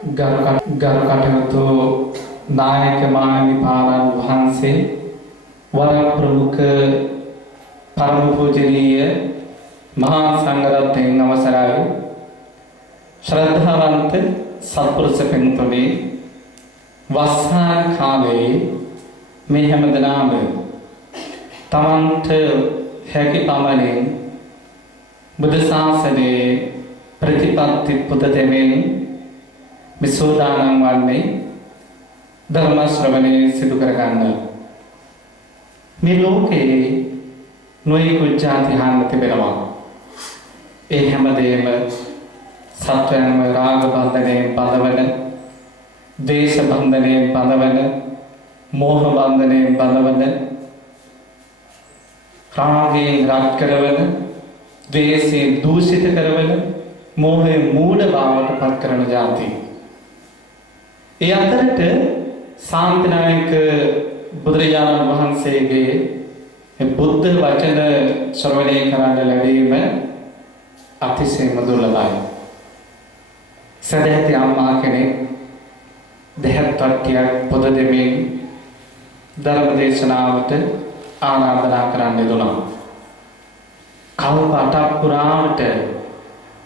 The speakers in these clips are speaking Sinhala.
ගරුකටයුතු නායක මාහිමිපාණන් වහන්සේ වර ප්‍රමුඛ පරම පූජනීය මහා සංඝරත්නයන් අවසරයි ශ්‍රද්ධාවන්ත සත්පුරුෂ පින්තුනි වස්සාන කාලයේ මේ හැමදෙනාම තමන්ට හැකි පමණින් බුද්ධ ශාසනයේ ප්‍රතිපත්ති පුත දෙමින් විසෝදානම් වන්නේ ධර්ම ශ්‍රවණය සිදු කරගන්න. මේ ලෝකේ නොයෙකුත් ජාති හාන්න තිබෙනවා. ඒ හැමදේම සත්වයන්ව රාග බන්ධනයෙන් බඳවන, දේශ බන්ධනයෙන් බඳවන, මෝහ බන්ධනයෙන් බඳවන, රාගයෙන් රත් කරවන, ද්වේෂයෙන් දූෂිත කරවන, මෝහයෙන් මූඩ භාවයට පත් කරන ජාති. ඒ අතරට ශාන්තිනායක බුදුරජාණන් වහන්සේගේ බුද්ධ වචන ශ්‍රවණය කරන්න ලැබීම අතිශයම දුර්ලභයි. සදැහැති අම්මා කෙනෙක් දෙහත් වට්ටියක් පොද දෙමින් ධර්ම දේශනාවට ආරාධනා කරන්න යෙදුණා. කල්ප 8ක් පුරාවට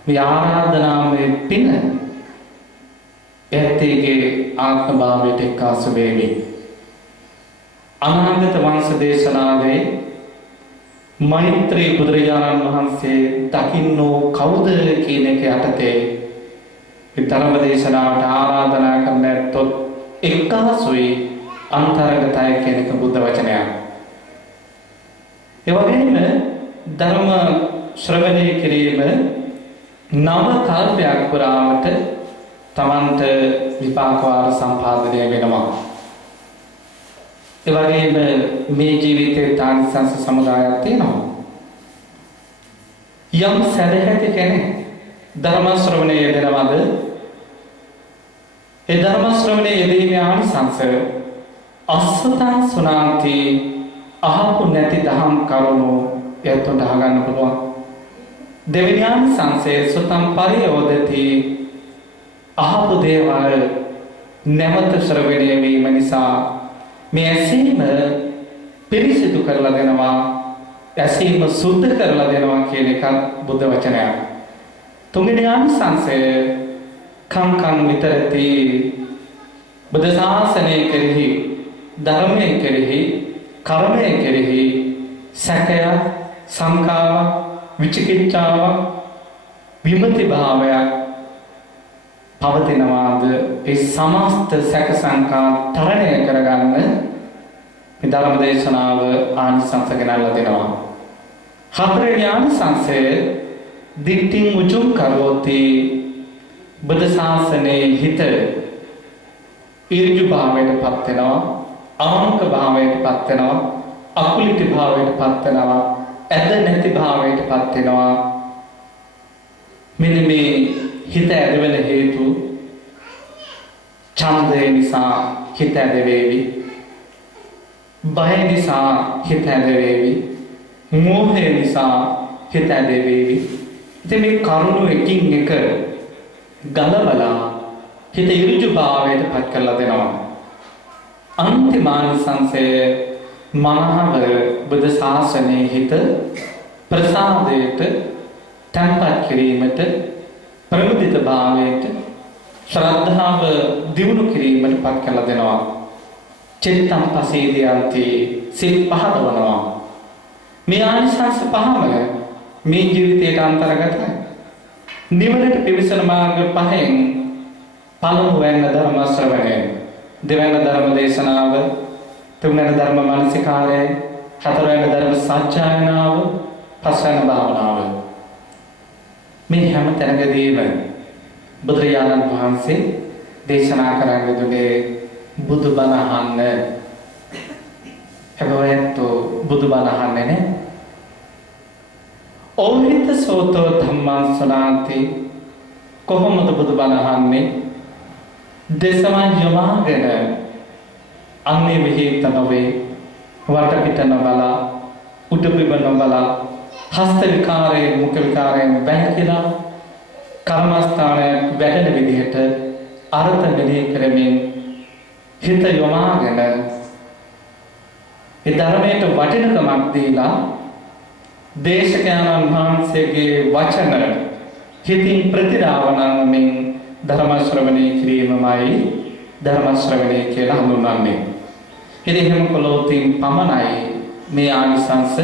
මේ ආරාධනාවේ පින ඇත්තේගේ ආත්ම භාවයට එක්කාසු වේවි. අනාගත වංශ දේශනාවේ මෛත්‍රී බුදුරජාණන් වහන්සේ දකින්නෝ කවුද කියන එක යටතේ ධර්ම දේශනාවට ආරාධනා කරන ඇත්තොත් එක්කාසුයි අන්තර්ගතය කියන එක බුද්ධ වචනයක්. ඒ වගේම ධර්ම ශ්‍රවණය කිරීම නව කල්පයක් පුරාවට තමන්ට විපාක වාර සම්පාදනය වෙනවා. ඒ වගේම මේ ජීවිතයේ තානිසංස සමුදායක් තියෙනවා. යම් සැදැහැති කෙනෙක් ධර්ම ශ්‍රවණය යෙදෙනවද? ඒ ධර්ම ශ්‍රවණය යෙදීමේ ආනිසංස අස්සතං සුනාන්ති අහපු නැති දහම් කරුණු එතකොට අහගන්න පුළුවන්. දෙවෙනි ආනිසංසය සුතං පරියෝදති අහපු දේවල් නැවත ශ්‍රවණය වීම නිසා මේ ඇසීම පිරිසිදු කරලා දෙනවා, ඇසීම සුද්ධ කරලා දෙනවා කියන එක බුද්ධ වචනයක්. තුන්වෙනි ආනිසංසය කංකං විතරති බුද්ධ ශාසනය කෙරෙහි, ධර්මයේ කෙරෙහි, කර්මයේ කෙරෙහි සැකයක්, සංකාවක්, විචිකිච්ඡාවක්, විමති භාවයක් පවතිනවාද? ඒ සමස්ත සැක සංකා තරණය කරගන්න මේ ධර්ම දේශනාව ආනිසංස ගෙනල්ලා දෙනවා. හතරවෙනි ආනිසංසය දිට්ඨින් උජුං කරෝති බුද්ධ ශාසනයේ හිත ඍජු භාවයට පත් වෙනවා, අවංක භාවයට පත් වෙනවා, අකුලිත භාවයට පත් වෙනවා, ඇද නැති භාවයට පත් වෙනවා. මෙන්න මේ හිත ඇදවෙන හේතු ඡන්දය නිසා හිත ඇදවේවි, බය නිසා හිත ඇදවේවි, මෝහය නිසා හිත ඇදවේවි. ඉතින් මේ කරුණු එකින් එක ගලවලා හිත ඍජු භාවයට පත් කරලා දෙනවා. අන්තිම ආනිසංසය මනහවර බුද්ධ ශාසනයේ හිත ප්‍රසාදයට තැන්පත් කිරීමට, ප්‍රමුදිත භාවයට, ශ්‍රද්ධාව දියුණු කිරීමට පත් කරලා දෙනවා. චිත්තං පසීදයන්ති සිත් පහදවනවා. මේ ආනිසංස පහම මේ ජීවිතයට අන්තර්ගතයි. නිවනට පිවිසන මාර්ග පහෙන් පළමුවැන්න ධර්ම ශ්‍රවණය, දෙවැන්න ධර්ම දේශනාව, තුන්වැන්න ධර්ම මානසිකාරය, හතරවැන්න ධර්ම සත්‍යයනාව, පස්වැන්න භාවනාව. මේ හැම තැනකදීම බුදුරජාණන් වහන්සේ දේශනා කරන්නේ දුන්නේ බුදුබණ අහන්න. හැබැයි බුදුබණ අහන්නේ නේ. ඕහිත සෝතෝ ධම්මං සුනාති. කොහොමද බුදුබණ අහන්නේ? දේශමන් යමාගෙන අන්නේ විහිිත නොවේ, වටපිට නොබලා, උඩුපිබ නොබලා, හස්ත විකාරයෙන්, මුඛ විකාරයෙන් බැහැකිලා කර්මස්ථානයේ වැඩෙන විදිහට අර්ථ මෙනෙහි කරමින් හිත යොමාගෙන ඒ ධර්මයට වටිනකමක් දීලා දේශකයන්න් වහන්සේගේ වචන හිතින් ප්‍රතිරාවණමින් ධර්ම ශ්‍රවණය කිරීමමයි ධර්ම ශ්‍රවණය කියලා හඳුන්වන්නේ. ඉතින් එහෙම කළොත් පමණයි මේ ආනිසංස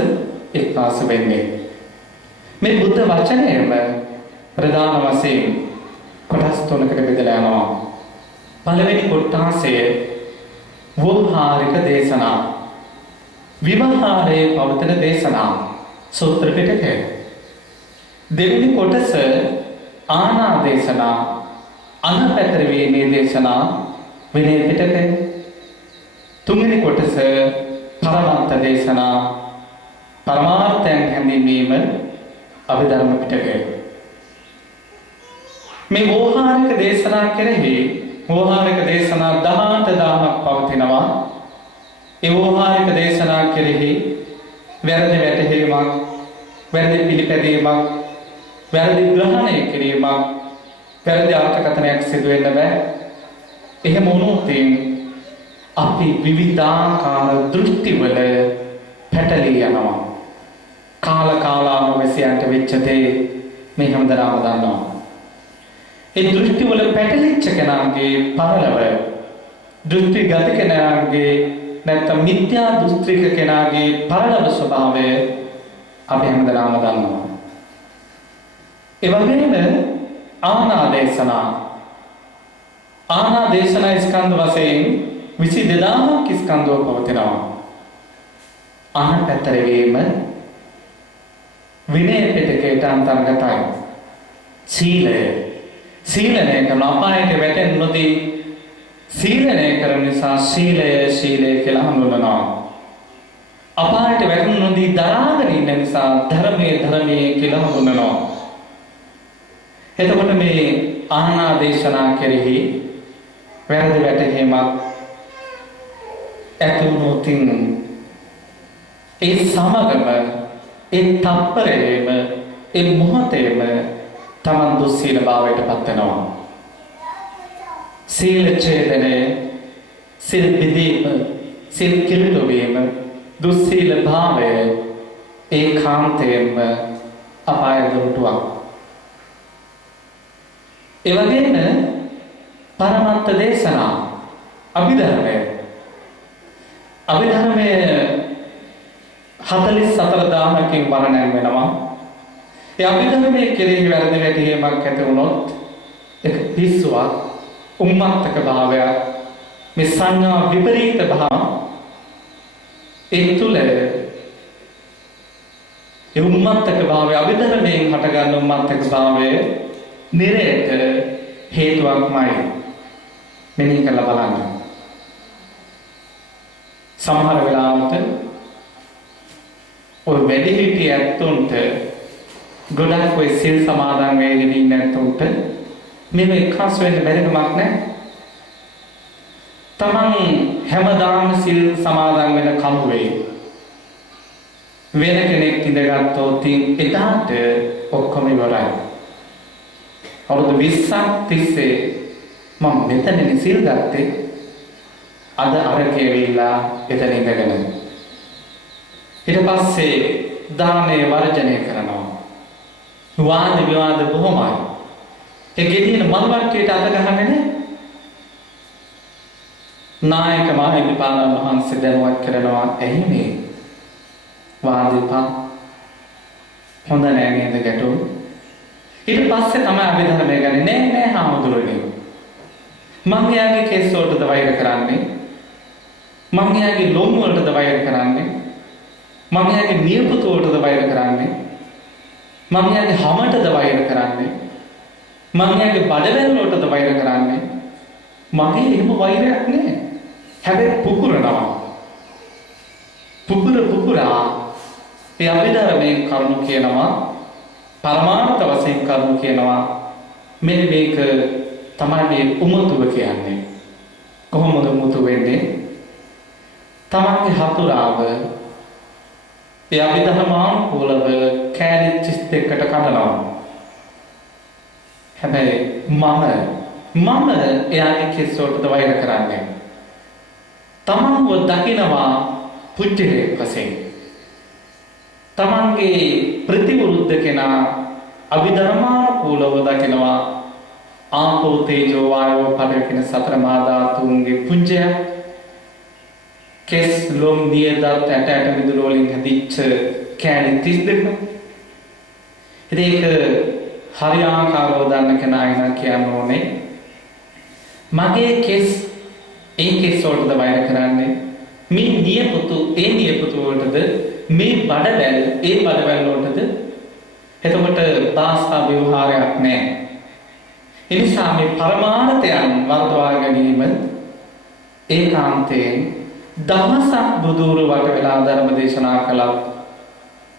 එක්වාස වෙන්නේ. මේ බුද්ධ වචනයම ප්‍රධාන වශයෙන් කොටස් තුනකට බෙදලා යනවා. පළවෙනි කොටසය වෝහාරික දේශනා. විවහාරයේ පවතින දේශනා සූත්‍ර පිටකය. දෙවෙනි කොටස ආනා දේශනා, අනපතර වීමේ දේශනා විනය පිටකය. තුන්වෙනි කොටස පරමාර්ථ දේශනා, පරමාර්ථයන් හැඳින්වීම අභිධර්ම පිටකය. මේ වෝහාරික දේශනා කෙරෙහි වෝහාරික දේශනා 18000ක් පවතිනවා. ඒ වෝහාරික දේශනා කෙරෙහි වැරදි වැටහීමක්, වැරදි පිළිපැදීමක්, වැරදි ග්‍රහණය කිරීමක්, වැරදි අර්ථකථනයක් සිදු වෙන්න බෑ. එහෙම වුණොත් අපි විවිධාකාර දෘෂ්ටිවල පැටලී යනවා. කාලානුවැසියන්ට වෙච්ච දේ මේ හැමදාම දන්නවා. ඒ දෘෂ්ටිවල පැටලිච්ච කෙනාගේ පරලව, දෘෂ්ටිගත කෙනාගේ නැත්නම් මිත්‍යා දෘෂ්ටික කෙනාගේ පරලව ස්වභාවය අපි හැමදාම දන්නවා. ඒ වගේම ආනාදේශනා ස්කන්ධ වශයෙන් 22000ක් ස්කන්ධව පවතිනවා. අනපතර වීම විනය පිටකයට අන්තර්ගතයි. සීලනය කරන අපායට වැටෙන්නේ නොදී සීලනය කරන නිසා සීලය කියලා හඳුන්වනවා. අපායට වැටෙන්නේ නොදී දරාගෙන ඉන්න නිසා ධර්මයේ කියලා හඳුන්වනවා. එතකොට මේ ආනාදේශනා කෙරෙහි වැරදි වැටහීමක් ඇති වුණොත් ඒ සමගම ඒ තප්පරයේම ඒ මොහොතේම තමන් දුස්සීල භාවයට පත් වෙනවා. සීල ඡේදනය, සීල බිඳීම, සීල කිලුට වීම, දුස්සීල භාවය ඒකාන්තයෙන්ම අපාය දුරුටුවක්. ඒ වගේම පරමාර්ථ දේශනා අභිධර්මය 44000කින් වර්ණනය වෙනවා. ඒ අභිධර්මයේ කෙරෙහි වැරදි වැටහීමක් ඇති වුණොත් ඒක පිස්සුවක්, උම්මත්තක භාවයක්, මේ සංඥා විපරීත භාව ඒ තුල ඒ උම්මත්තක භාවය අභිධර්මයෙන් හටගන්න උම්මත්තක භාවය නිරේත හේතුවක්මයි. මෙනෙහි කරලා බලන්න. සමහර වෙලාවට ඔය වැඩිහිටිය ඇත්තොන්ට ගොඩක් ඔය සිල් සමාදන් වෙගෙන ඉන්න ඇත්තොන්ට මෙව එකස් වෙන්න බැරි කමක් නැහැ. තමන් හැමදාම සිල් සමාදන් වෙන කමුවේ වෙන කෙනෙක් ඉඳගත්තොත් එදාට ඔක්කොම ඉවරයි. අවුරුදු 20ක් තිස්සේ මම මෙතනනේ සිල් ගත්තේ. අද අරකේවිලා එතන ඉඳගෙන ඊට පස්සේ දානේ වර්ජනය කරනවා. වාද විවාද බොහොමයි. ඒ ගෙඩියන මල් වට්ටියට අත ගහන්නේ නැහැ. නායක මහින්දපාලන වහන්සේ දැනුවත් කරනවා එහි මේ වාදිපා හොඳ නෑ නේද ගැටුම්. ඊට පස්සේ තමයි අභිධර්මය ගන්නේ. නෑ හාමුදුරනේ. මං එයාගේ කේස් වලටද වෛර කරන්නේ? මං එයාගේ ලොම් වලටද වෛර කරන්නේ? මං එයාගේ නියපොතු වලටද වෛර කරන්නේ? මං එයාගේ හැමතෙද වෛර කරන්නේ? මං එයාගේ බඩවැල් වලටද වෛර කරන්නේ? මගේ එහෙම වෛරයක් නෑ. හැබැයි පුපුරනවා. පුපුරා ඒ අභිධර්මයේ කරුණු කියනවා, පරමාර්ථ වශයෙන් කරුණු කියනවා. මෙන්න මේක තමයි මේ උමතුව කියන්නේ. කොහොමද උමතු වෙන්නේ? තමන්ගේ හතුරාව ඒ අභිධර්මානුකූලව කෑලි 32කට කඩනවා. හැබැයි මම එයාගේ කෙස් වලට වෛර කරන්නේ. තමන්ව දකිනවා පුජ්‍යලයක් වශයෙන්. තමන්ගේ ප්‍රතිවිරුද්ධ කෙනා අභිධර්මානුකූලව දකිනවා ආපෝ තේජෝ වායෝ පඨවි කියන සතර මහා ධාතුන්ගේ පුජ්‍යය. කෙස් ලොම් නියදත් ඇට මිදුළු වලින් හැදිච්ච කෑලි 32. ඉතින් ඒක හරියාකාරව දන්න කෙනා ඉන්න කියන්න ඕනේ. මගේ කෙස් ඒ කෙස් වලටද වෛර කරන්නේ. මේ නියපොතු ඒ නියපොතු වලටද, මේ බඩවැල් ඒ බඩවැල් වලටද. එතකොට භාෂා ව්‍යවහාරයක් නැහැ. ඒ නිසා මේ පරමාර්ථයන් වර්ධවා ගැනීම ඒකාන්තයෙන් දහසක් බුදුරු වට වෙලා ධර්ම දේශනා කළා.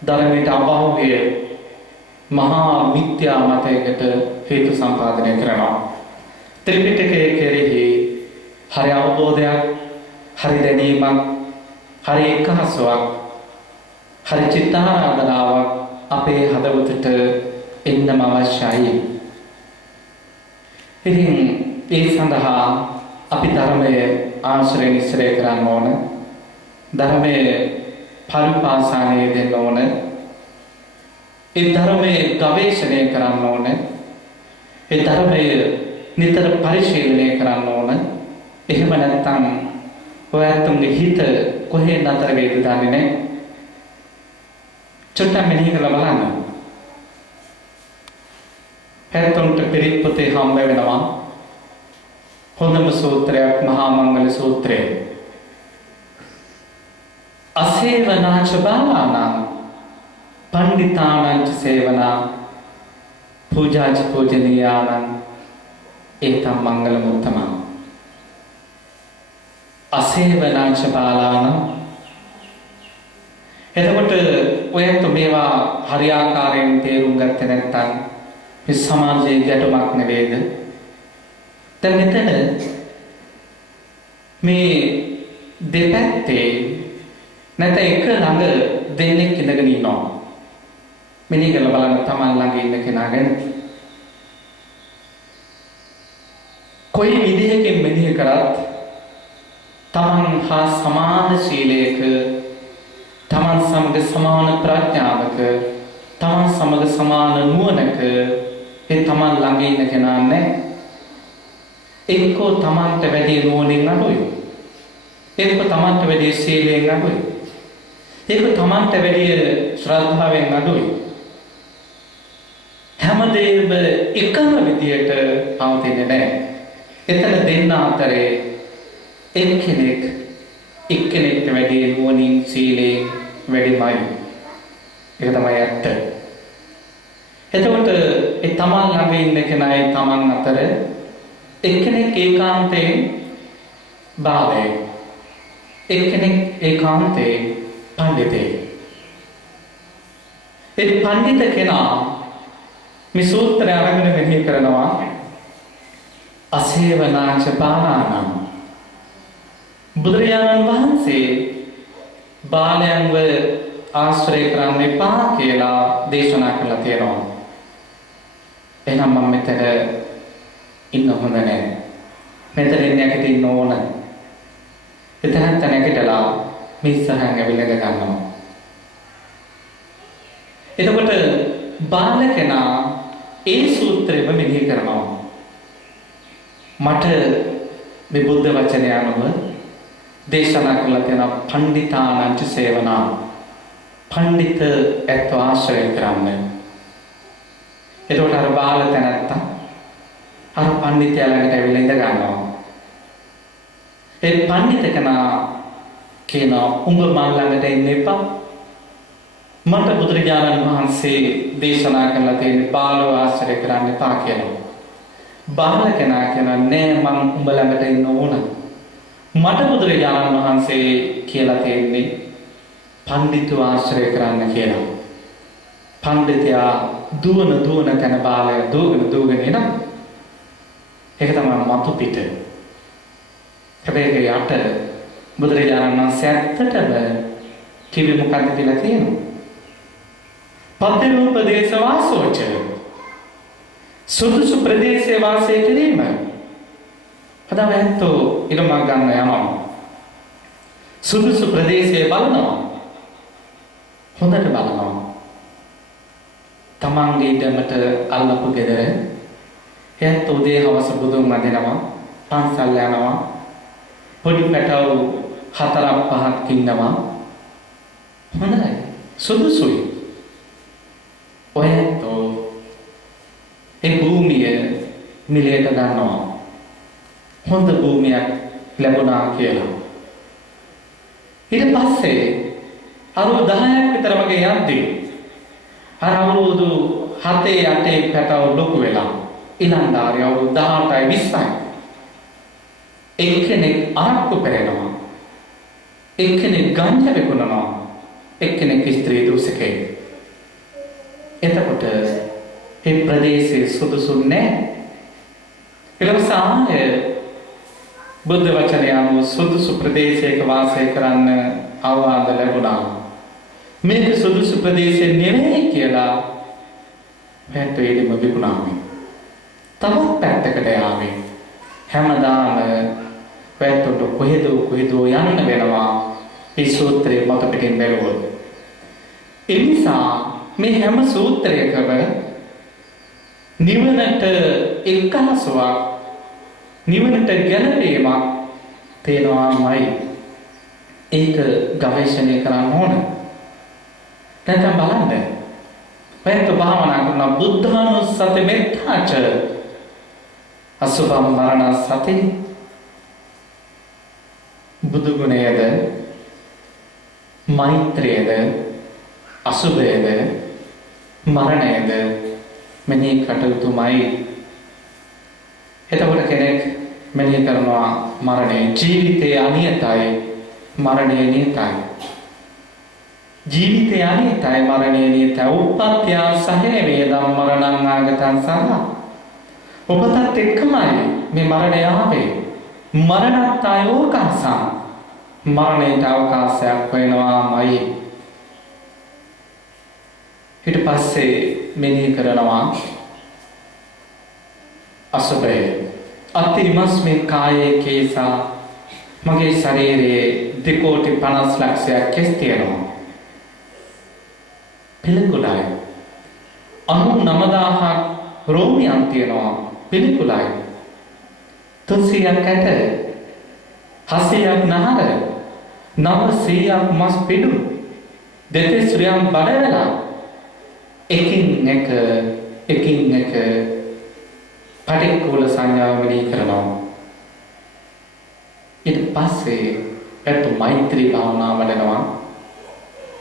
ධර්මයට අභාවය මහා මිත්‍යා මතයකට හේතු සම්පාදනය කරනවා. ත්‍රිපිටකයේ කෙරෙහි හරි අවබෝධයක්, හරි දැනීමක්, හරි එකහසුවක්, හරි චිත්තාරාධනාවක් අපේ හදවතට එන්නම අවශ්‍යයි. ඉතින් ඒ සඳහා අපි ධර්මයේ ආශ්‍රය නිස්සරය කරන්න ඕන. ධර්මයේ පරිපාසනය දෙන්න ඕන. ඒ ධර්මයේ ගවේෂණය කරන්න ඕන. ඒ ධර්මයේ නිතර පරිශීලනය කරන්න ඕන. එහෙම නැත්නම් ඔයත්තුන්ගේ හිත කොහේ නතර වේද දන්නේ නැහැ. චුට්ටක් මෙනෙහි කරලා බලන්න. පැතුම්ට පිරිත් පොතේ හම්බ වෙනවා හොඳම සූත්‍රයක් මහා මංගල සූත්‍රය. අසේවනාච බාලාණං පණ්ඩිතාණං ච සේවනා පූජාච පූජනීයාණං ඒතම් මංගල මුත්තමං. අසේවනාච බාලාණං. එතකොට ඔයත් මේවා හරියාකාරයෙන් තේරුම් ගත්තේ නැත්නම් මේ සමාජයේ ගැටුමක් නෙවෙයිද? දැන් මෙතන මේ දෙපැත්තේ නැත්නම් එක ළඟ දෙන්නෙක් ඉඳගෙන ඉන්නවා. මෙනි කරලා බලන්න තමන් ළඟ ඉන්න කෙනා ගැන. කොයි විදිහකින් මෙනෙහි කරත් තමන් හා සමාන ශීලයක, තමන් සමග සමාන ප්‍රඥාවක, තමන් සමග සමාන නුවණක ඒ තමන් ළඟ ඉන්න කෙනා නැහැ. එක්කෝ තමන්ට වැඩි නුවණින් අඩුයි. එක්කෝ තමන්ට වැඩි සීලයෙන් අඩුයි. එක්කෝ තමන්ට වැඩි ශ්‍රද්ධාවෙන් අඩුයි. හැමදේම එකම විදියට පවතින්නේ නැහැ. එතන දෙන්න අතරේ එක්කෙනෙක්ට වැඩි නුවණින් සීලයෙන් වැඩිමයි. ඒක තමයි ඇත්ත. එතකොට ඒ තමන් ළඟ ඉන්න කෙනායි තමන් අතර එක්කෙනෙක් ඒකාන්තයෙන් බාලයෙක්, එක්කෙනෙක් ඒකාන්තයෙන් පඬිතෙක්. ඒ පඬිත කෙනා මේ සූත්‍රය අරගෙන මෙහි කරනවා අසේවනාච බාලාණං. බුදුරජාණන් වහන්සේ බාලයන්ව ආශ්‍රය කරන්න එපා කියලා දේශනා කළා තියෙනවා. එහෙනම් මම මෙතන ඉන්න හොඳ නැහැ. මෙතන නැගිටින්න ඕන. එතනත් නැගිටලා මේ ඉස්සරහන් ඇවිල්ලා ගන්නවා. එතකොට බාල කෙනා ඒ සූත්‍රෙම මෙහි කරනවා. මට මේ බුද්ධ වචනය අනුව දේශනා කළා තියෙන පණ්ඩිතානංච සේවනා. පණ්ඩිත ඇත්ත ආශ්‍රය කරන්න. එතකොට අර බාල තැනත්තා අර පණ්ඩිතයා ළඟට ඇවිල්ලා ඉඳ ගන්නවා. ඒ පණ්ඩිත කෙනා කියනවා උඹ මන් ළඟට එන්න එපා. මට බුදුරජාණන් වහන්සේ දේශනා කළා තියෙන බාලව ආශ්‍රය කරන්න එපා කියලා. බාල කෙනා කියනවා නෑ මං උඹ ළඟට එන්න ඕන. මට බුදුරජාණන් වහන්සේ කියලා තියෙන්නේ පඬිතු ආශ්‍රය කරන්න කියලා. පඬිතයා දුවන තැන බාලය දුවගෙන එන. ඒක තමයි මතු පිට. හැබැයි යට බුදුරජාණන් වහන්සේ ඇත්තටම කිවි මොකක්ද කියලා තියෙනවා. පද්‍යරූප දේශ වාසෝච. සුදුසු ප්‍රදේශයේ වාසය කිරීම. හදවැත්තෝ ඉරමක් ගන්න යනවා. සුදුසු ප්‍රදේශයේ බලනවා. හොඳට බලනවා. තමන්ගේ ඉඩමට අල්ලපු ගෙදර එයත් උදේ හවස බුදුන් වදිනවා, පන්සල් යනවා, පොඩි පැටවු 4-5ක් ඉන්නවා. හොඳයි. සුදුසුයි. ඔයත්ෝ ඒ භූමිය මිලයට ගන්නවා. හොඳ භූමියක් ලැබුණා කියලා. ඊට පස්සේ අවුරුදු 10ක් විතර වගේ යද්දී අර අවුරුදු 7-8 පැටව ලොකු වෙලා ඊළඟාරිය අවුරුදු 18යි 20යි. එක්කෙනෙක් ආත්තු පෙරෙනවා. එක්කෙනෙක් ගංජා විකුණනවා. එක්කෙනෙක් ස්ත්‍රී දූෂකයෙක්. එතකොට මේ ප්‍රදේශයේ සුදුසු නැහැ. ඊළඟ බුද්ධ වචනය අනුව සුදුසු ප්‍රදේශයක වාසය කරන්න අවවාද ලැබුණා. මේක සුදුසු ප්‍රදේශය නෙවෙයි කියලා පැත්තේදීම විකුණාමි. තවත් පැත්තකට යාමි. හැමදාම පැත්තට කොහෙද යන්න වෙනවා. මේ සූත්‍රයේ මත පිටින් බැලුවොත්. ඒ නිසා මේ හැම සූත්‍රයකම නිවනට එක්කහසුවක්, නිවනට ගැළපීමක් තේනවාමයි. ඒක ගවේෂණය කරන්න ඕන. නැත්නම් බලන්න. පැත්ත භාවනා කරන බුද්ධානුස්සති මෙත්තාච අසුභම් මරණ සති බුදු ගුණයද මෛත්‍රියද අසුභයද මරණයද මෙහි කටයුතුමයි. එතකොට කෙනෙක් මෙහි කරනවා මරණය. ජීවිතය අනියතයි, මරණය නියතයි. ජීවිතය අනියතයි, මරණය නියතයි. උප්පත්ත්‍ය සහේ වේදම් මරණං ආගතං සහ. ඔබටත් එක්කමයි මේ මරණය ආවේ. මරණත් ආයෝකාසං. මරණයට අවකාශයක් වෙනවාමයි. ඊට පස්සේ මෙනෙහි කරනවා අසුභය. අතිමස්මේ කායේ කේසා. මගේ ශරීරයේ 2,50,00,000ක් කෙස් තියෙනවා. පිළිකුලයි. 99,000ක් රෝමියන් තියෙනවා. පිළිකුලයි. 300ක් ඇට, 700ක් නහර, 900ක් මස් පිඩු, 200ක් බඩවැල. එකින් එක පටික්කුල සංඥාව මෙහි කරනවා. ඊට පස්සේ පැත්ත මෛත්‍රී භාවනාව වඩනවා.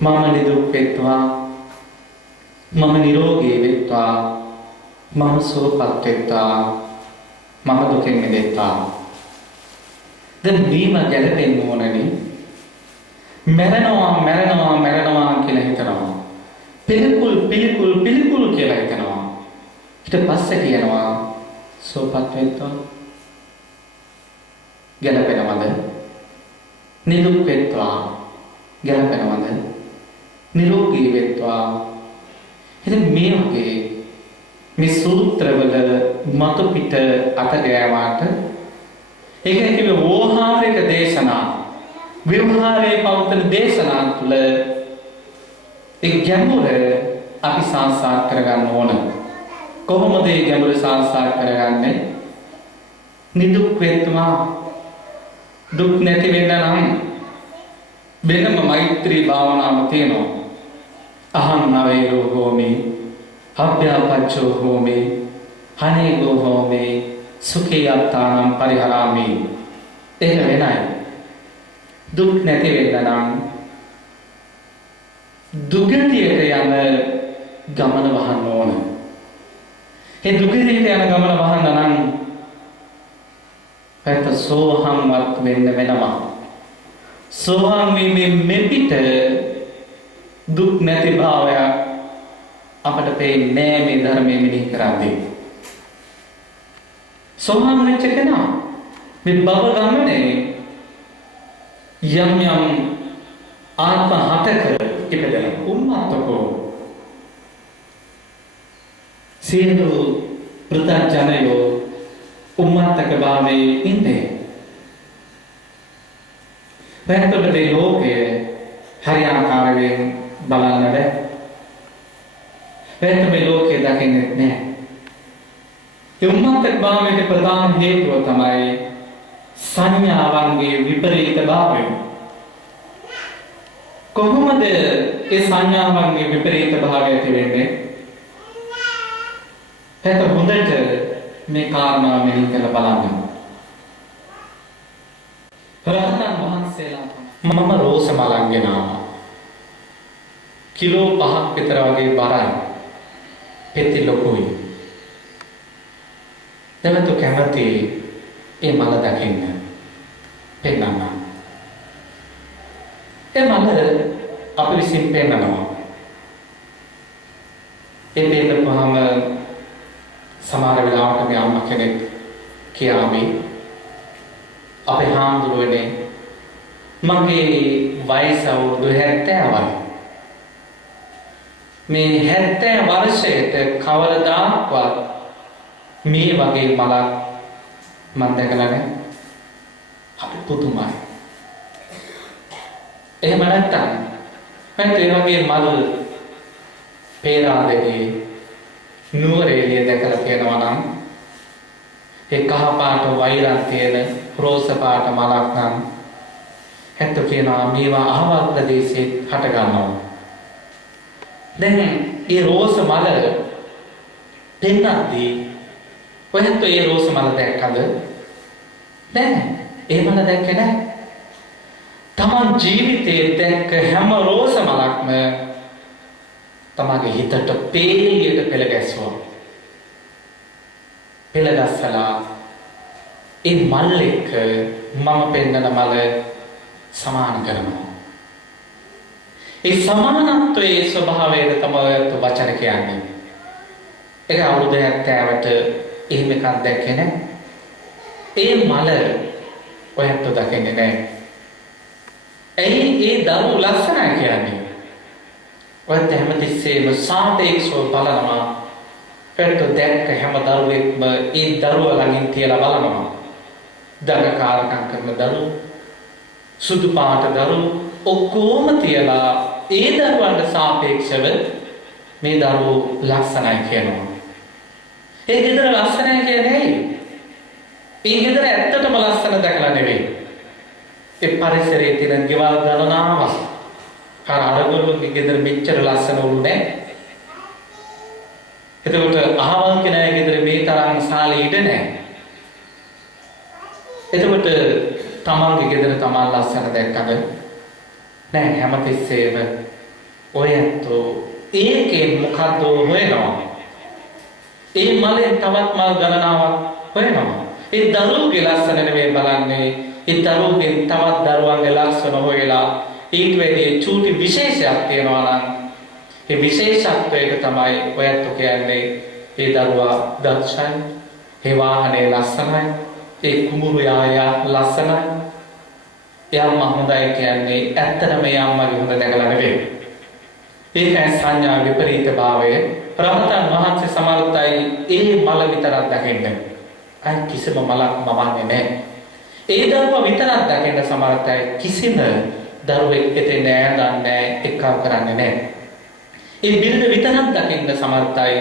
මම නිදුක් වෙත්වා, මම නිරෝගී වෙත්වා, මම සුවපත් වෙත්වා, මම දුකෙන් මිදෙත්වා. දැන් දීම ගැලපෙන්න ඕනනේ. මැරෙනවා කියලා හිතනවා. පිළිකුල් කියලා හිතනවා. ඊට පස්සේ කියනවා සුවපත් වෙත්වා. ගැලපෙනවද? නිදුක් වෙත්වා. ගැලපෙනවද? නිරෝගී වෙත්වා. ඉතින් මේ වගේ මේ සූත්‍රවල මතු පිට අත ගෑවාට ඒක කිව්වේ වෝහාරික දේශනා, විවහාරයේ පවතින දේශනා තුළ ඒ ගැඹුර අපි සාක්ෂාත් කරගන්න ඕන. කොහොමද මේ ගැඹුර සාක්ෂාත් කරගන්නේ? නිදුක් වෙත්වා. දුක් නැති වෙන්න නම් වෙනම මෛත්‍රී භාවනාව තියෙනවා. අහං නවේරෝ හෝමි, අභ්‍යාපච්චෝ හෝමි, හනේගෝ හෝමි, සුඛේ අත්තානම් පරිහරාමි. ඒක වෙනයි. දුක් නැති වෙන්න නම් දුගතියට යන ගමන වහන්න ඕන. ඒ දුගතියට යන ගමන වහන්න නම් පැත්ත සෝහම්වත් වෙන්න වෙනවා. සෝහම් වීමේ මෙපිට දුක් නැති භාවය අපට පේන්නේ මේ ධර්මයේ මෙහි කරන්නේ. සෝහම් වෙච්ච කෙනා මේ භව ගමනේ යම් ආත්ම හතක ඉපදෙන උම්මතකෝ සියලු පෘථග්ජනයෝ උම්මත්තක භාවයේ ඉන්නේ. එතකොට මේ ලෝකයේ හරියාකාරයෙන් බලන්න බැහැ. එතකොට මේ ලෝකයේ දකින්නේ නැහැ. ඒ උම්මත්තක භාවයේ ප්‍රධාන හේතුව තමයි සංඥාවන්ගේ විපරීත භාවය. කොහොමද ඒ සංඥාවන්ගේ විපරීත භාවය ඇති වෙන්නේ? ඒක හොඳට මේ කාරණා මෙහි කරලා බලන්න. රහතන් වහන්සේලා මම රෝස මලක් ගෙනාවා. කිලෝ 5ක් විතර වගේ බරයි. පෙති ලොකුයි. දැන් කැමති ඒ මල දකින්න. පෙන්නන්න. ඒ මල අපි විසින් පෙන්නනවා. ඒ පෙන්නපුවාම සමහර වෙලාවට මේ අම්මා කෙනෙක් කියාවි අපේ හාමුදුරුවනේ මගේ වයස අවුරුදු 70යි. මේ 70 වර්ෂයට කවදාවත් මේ වගේ මලක් මම දැකලා නැහැ. අපි පුදුමයි. එහෙම නැත්තම් මම ඒ වගේ මල් පේරාදෙණියේ නුවරඑළිය දැකලා තියෙනවා නම් ඒ කහ පාට වෛරක් තියෙන රෝස පාට මලක් නම් හැත්ත කියනවා මේවා අහවල් ප්‍රදේශයේ හට ගන්නවා. දැන් ඒ රෝස මල පෙන්නද්දී ඔයත් ඒ රෝස මල දැක්කද? දැන් ඒ මල දැක්කේ නැහැ. තමන් ජීවිතේ දැක්ක හැම රෝස මලක්ම තමගේ හිතට පේලියට පෙළ ගැස්සුවා. පෙළ ගැස්සලා ඒ මල් එක්ක මම පෙන්නන මල සමාන කරනවා. ඒ සමානත්වයේ ස්වභාවයද තමයි වචන කියන්නේ. ඒක අවුරුදු 70ට එහෙම එකක් දැක්කේ නැහැ. ඒ මල ඔයත් දකින්නේ නැහැ. ඒ දරු ලක්ෂණ කියන්නේ ඔයත් හැමතිස්සෙම සාපේක්ෂව බලනවා. පෙරට දැක්ක හැම දරුවෙක්ම ඒ දරුවා ළඟින් තියලා බලනවා. දරකාරකම් කරන දරු, සුදු පාට දරු ඔක්කොම තියලා ඒ දරුවන්ට සාපේක්ෂව මේ දරුවෝ ලක්ෂණයි කියනවා. ඒ ගෙදර ලක්ෂණයි කියන්නේ ඒ ගෙදර ඇත්තටම ලක්ෂණ දැකලා නෙවෙයි. ඒ පරිසරයේ තියෙන ගෙවල් ගණනාවක් අරගොල්ලෝගේ ගෙදර මෙච්චර ලස්සන වුණ නැහැ. එතකොට අහවල් කෙනාගේ ගෙදර මේ තරම් සාලේ ඉඩ නැහැ. එතකොට තමන්ගේ ගෙදර තමන් ලස්සන දැක්කද? නැහැ. හැමතිස්සෙම ඔයත්ෝ ඒකෙන් මොකද්ද හොයනවා? ඒ මලෙන් තවත් මල් ගණනාවක් හොයනවා. ඒ දරුවගේ ලස්සන නෙවෙයි බලන්නේ. ඒ දරුවගෙන් තවත් දරුවන්ගේ ලක්ෂණ හොයලා ඊට වැඩි චූටි විශේෂයක් තියනවා නම් ඒ විශේෂත්වයට තමයි ඔයත් කියන්නේ ඒ දරුවා දක්ෂයි, ඒ වාහනේ ලස්සනයි, ඒ කුඹුරු යායා ලස්සනයි. එයාම හොඳයි කියන්නේ ඇත්තටම එයාමගේ හොඳ දැකලා නෙවෙයි. ඒකයි සංඥා විපරීත භාවය. රහතන් වහන්සේ සමර්ථයි ඒ මල විතරක් දකින්න. අය කිසිම මලක් මවන්නේ නැහැ. ඒ දරුවා විතරක් දකින්න සමර්ථයි. කිසිම දරුවෙක් එතේ නෑ දන්නේ එක්කව කරන්නේ නැහැ. ඒ බිරිඳ විතරක් දකින්න සමර්ථයි.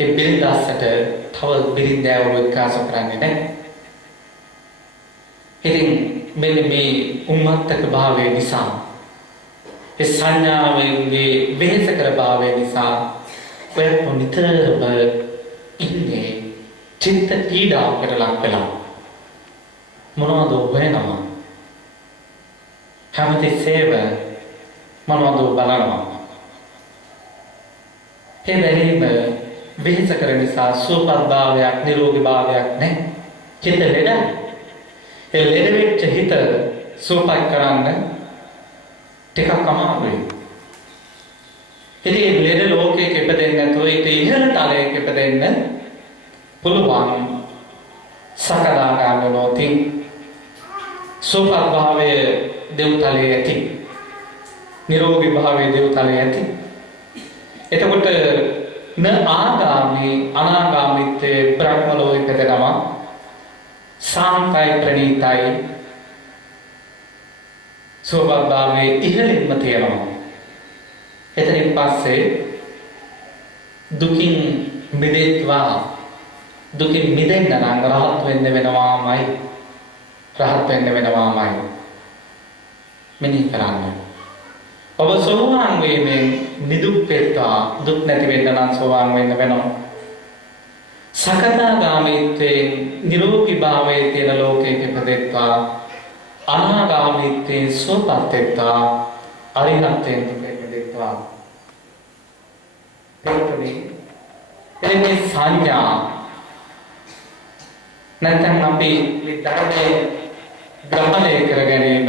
ඒ බිරිඳාසට තව බිරිඳෑවරු එක්කාසු කරන්නේ නැහැ. ඉතින් මෙන්න මේ උම්මත්තක භාවය නිසා ඒ සංඥාවේ වෙහෙසකර භාවය නිසා ඔය නිතරම ඉන්නේ චිත්ත පීඩාවකට ලක් වෙලා මොනවද වෙනවා? හැමතිස්සෙම මොනවද බලනවා? ඒ බැලීම වෙහෙසකර නිසා සුවපත් භාවයක්, නිරෝගී භාවයක් නැහැ. චිත්ත ලෙඩ. ඒ ලෙඩ වෙච්ච හිත සුවපත් කරන්න ටිකක් අමාරුයි. ඉතින් ලෙඩ ලෝකයක ඉපදෙන්නේ නැතුව ඊට ඉහළ තලයක ඉපදෙන්න පුළුවන්. සකදාගාමී නොතින් සුවපත් භාවයේ දෙව්තලයේ ඇති, නිරෝගී භාවයේ දෙව්තලයේ ඇති. එතකොට න ආගාමී අනාගාමීත්වයේ බ්‍රහ්ම ලෝකෙ ඉපදෙනවා. සාන්තයි ප්‍රණීතයි සෝබාභාවයේ ඉහළින්ම තියෙනවා. එතනින් පස්සේ දුකින් මිදෙත්වා දුකින් මිදෙන්න නම් රහත් වෙන්න වෙනවාමයි. රහත් වෙන්න වෙනවාමයි. මෙනෙහි කරන්න. ඔබ සෝවාන් වීමෙන් නිදුක් වෙත්වා දුක් නැති වෙන්න නම් සෝවාන් වෙන්න වෙනවා. සකදාගාමීත්වයෙන් නිරෝගී භාවයේ තියෙන ලෝකයක ඉපදෙත්වා අනාගාමීත්වයෙන් සුවපත් වෙත්වා අරිහත්ත්වයෙන් ඉපදෙත්වා. එන්නේ සංඥා නැත්නම් අපි ධර්මයේ ග්‍රහණය කර ගැනීම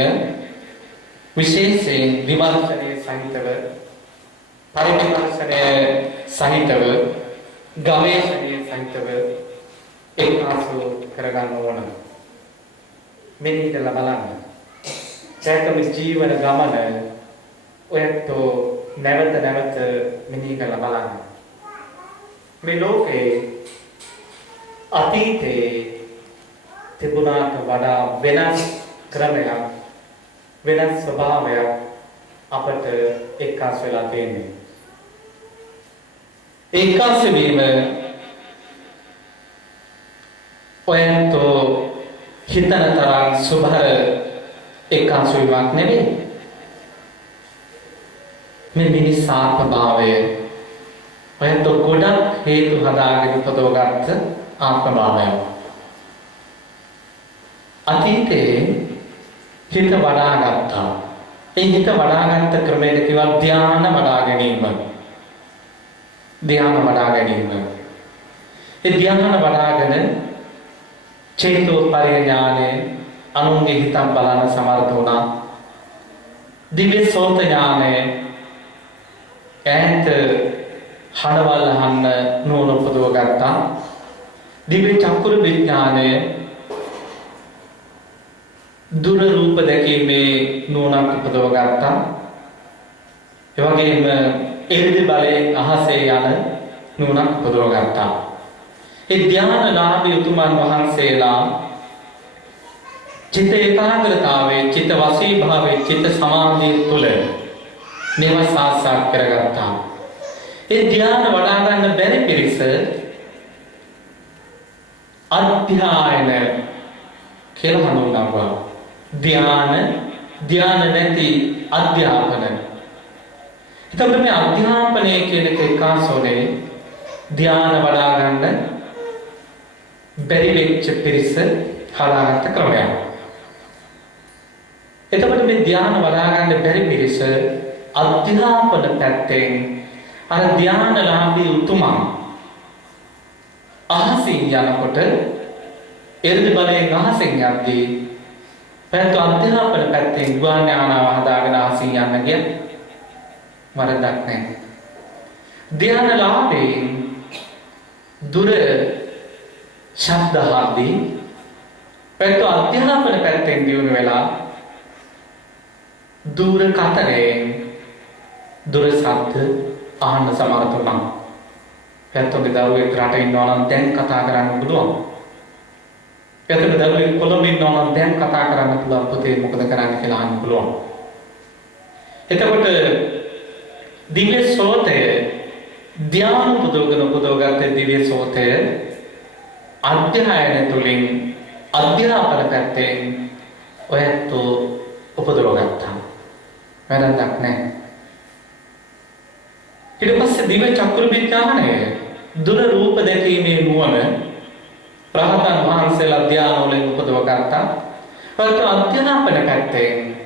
විශේෂයෙන් විමර්ශනයේ සහිතව පරිවිමර්ශනයේ සහිතව ගවේෂණයේ සහිතව ඒකාසු කරගන්න ඕන. මෙන්න ඉතලා බලන්න. චෛතම ජීවන ගමන ඔයත් නැවත නැවත මෙනෙහි කරලා බලන්න. මේ ලෝකේ අතීතේ තිබුණාට වඩා වෙනස් ක්‍රමයක් වෙනස් ස්වභාවයක් අපට එක්කාස් වෙලා තියෙනවා. එක්කාස් වීම ඔයත් හිතන තරම් සුභර එක්කාස් වීමක් නෙවෙයි. මේ මිනිස් ආත්ම භාවය ඔයත් ගොඩක් හේතු හදාගෙන උපදවගත්ත ආත්ම භාවය. අතීතේ හිත වඩා ගත්තා. ඒ හිත වඩාගත්ත ක්‍රමයට කිව්වා ධ්‍යාන වඩා ගැනීම. ධ්‍යාන වඩා ගැනීම. ඒ ධ්‍යාන වඩාගෙන චේතෝ පරිඥානේ අනුන්ගේ හිතන් බලන සමර්ථ වුණා. දිව්‍ය සෝත ඥානේ ඈත හඩවල් අහන්න නුවණ උපදව ගත්තා. දිව්‍ය චක්කුර විඥානය දුර රූප දැකීමේ නුවණක් උපදව ගත්තා. ඒ වගේම එරිදි බලයෙන් අහසේ යන නුවණක් උපදව ගත්තා. ඒ ධ්‍යානලාභී උතුමන් වහන්සේලා චිත්ත ඒකාග්‍රතාවයේ චිත්ත වශී භාවයේ චිත්ත සමාධිය තුළ නිවන සාක්ෂාත් කරගත්තා. ඒ ධ්‍යාන වඩා ගන්න බැරි පිරිස අධ්‍යායන කියලා හඳුන්වනවා. ධ්‍යාන නැති අධ්‍යාපන. එතකොට මේ අධ්‍යාපනය කියන එක එකාසෝනේ ධ්‍යාන වඩා ගන්න බැරි වෙච්ච පිරිස හදාගත්ත ක්‍රමයක්. එතකොට මේ ධ්‍යාන වඩා ගන්න බැරි පිරිස අධ්‍යාපන පැත්තෙන් අර ධ්‍යානලාභී උතුමන් අහසින් යනකොට එරිදි බලයෙන් අහසින් යද්දී පැත්ත අධ්‍යාපන පැත්තෙන් ගුවන් යානාව හදාගෙන අහසින් යන්න ගිය වරදක් නැහැ. ධ්‍යානලාභී දුර ශබ්ද හද්දී පැත්ත අධ්‍යාපන පැත්තෙන් දියුණු වෙලා දුර කතරෙන් දුර ශබ්ද අහන්න සමර්ථ වුණා. පැත්තේ දරුවෙක් රට ඉන්නවා නම් දැන් කතා කරන්න පුළුවන්. පැත්තේ දරුවෙක් කොළඹ ඉන්නවා නම් දැන් කතා කරන්න පුළුවන්. පුතේ මොකද කරන්නේ කියලා අහන්න පුළුවන්. එතකොට දිව්‍ය සෝතය ධ්‍යාන පුදවගත්ත දිව්‍ය සෝතය අධ්‍යයන තුළින් අධ්‍යාපන පැත්තෙන් ඔයත් උපදව ගත්තා. වැරද්දක් නැහැ. ඊට පස්සේ දිව්‍ය චක්කුර විඥානය දුර රූප දැකීමේ නුවණ රහතන් වහන්සේලා ධ්‍යාන වලින් උපදව ගත්තා. ඒත් අධ්‍යාපන පැත්තෙන්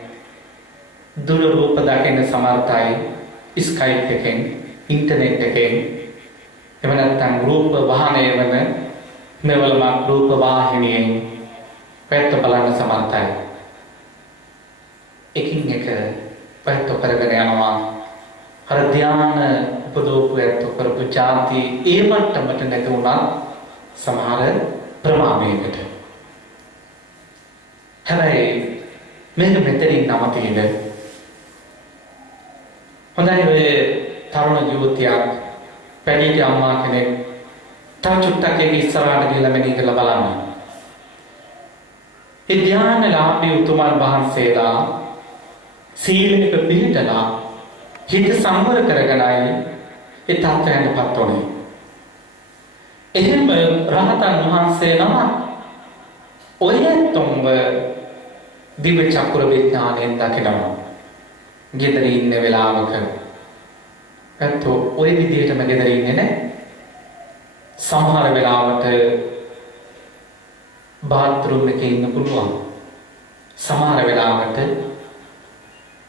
දුර රූප දකින්න සමර්ථයි. ස්කයිප් එකෙන් ඉන්ටර්නෙට් එකෙන් එහෙම නැත්නම් රූප වාහනය වෙන මෙවලම රූප වාහිනියෙන් පැත්ත බලන්න සමර්ථයි. එකින් එක පැත්ත කරගෙන යනවා. අර ධ්‍යාන උපදෝපු ඇත්ත කරපු ಜಾති ඒ මට්ටමට නැති වුණා සමහර ප්‍රමාණයකට. හැබැයි මේක මෙතනින් නවතින්නේ. හොඳයි ඔය තරුණ යුවතියක් පැණිටි අම්මා කෙනෙක් තව චුට්ටක් එක ඉස්සරහට ගිහලා මෙනි කරලා බලන්න. ඒ ධානලාභී උතුමන් වහන්සේලා සීලයක පිළිපදලා හිත සංවර කරගෙනයි ඒ තත්ත්වයන්ටපත් වුනේ. එහෙම රහතන් වහන්සේ නම ඔයතුම්ව දිව්‍ය චක්‍ර විඥාණයෙන් දකිනවා. ගෙදර ඉන්න වෙලාවක ඇත්තෝ ওই විදිහටම ගෙදර ඉන්නේ නැහැ. සමහර වෙලාවට බාත්රූම් එකේ ඉන්න පුළුවන්. සමහර වෙලාවට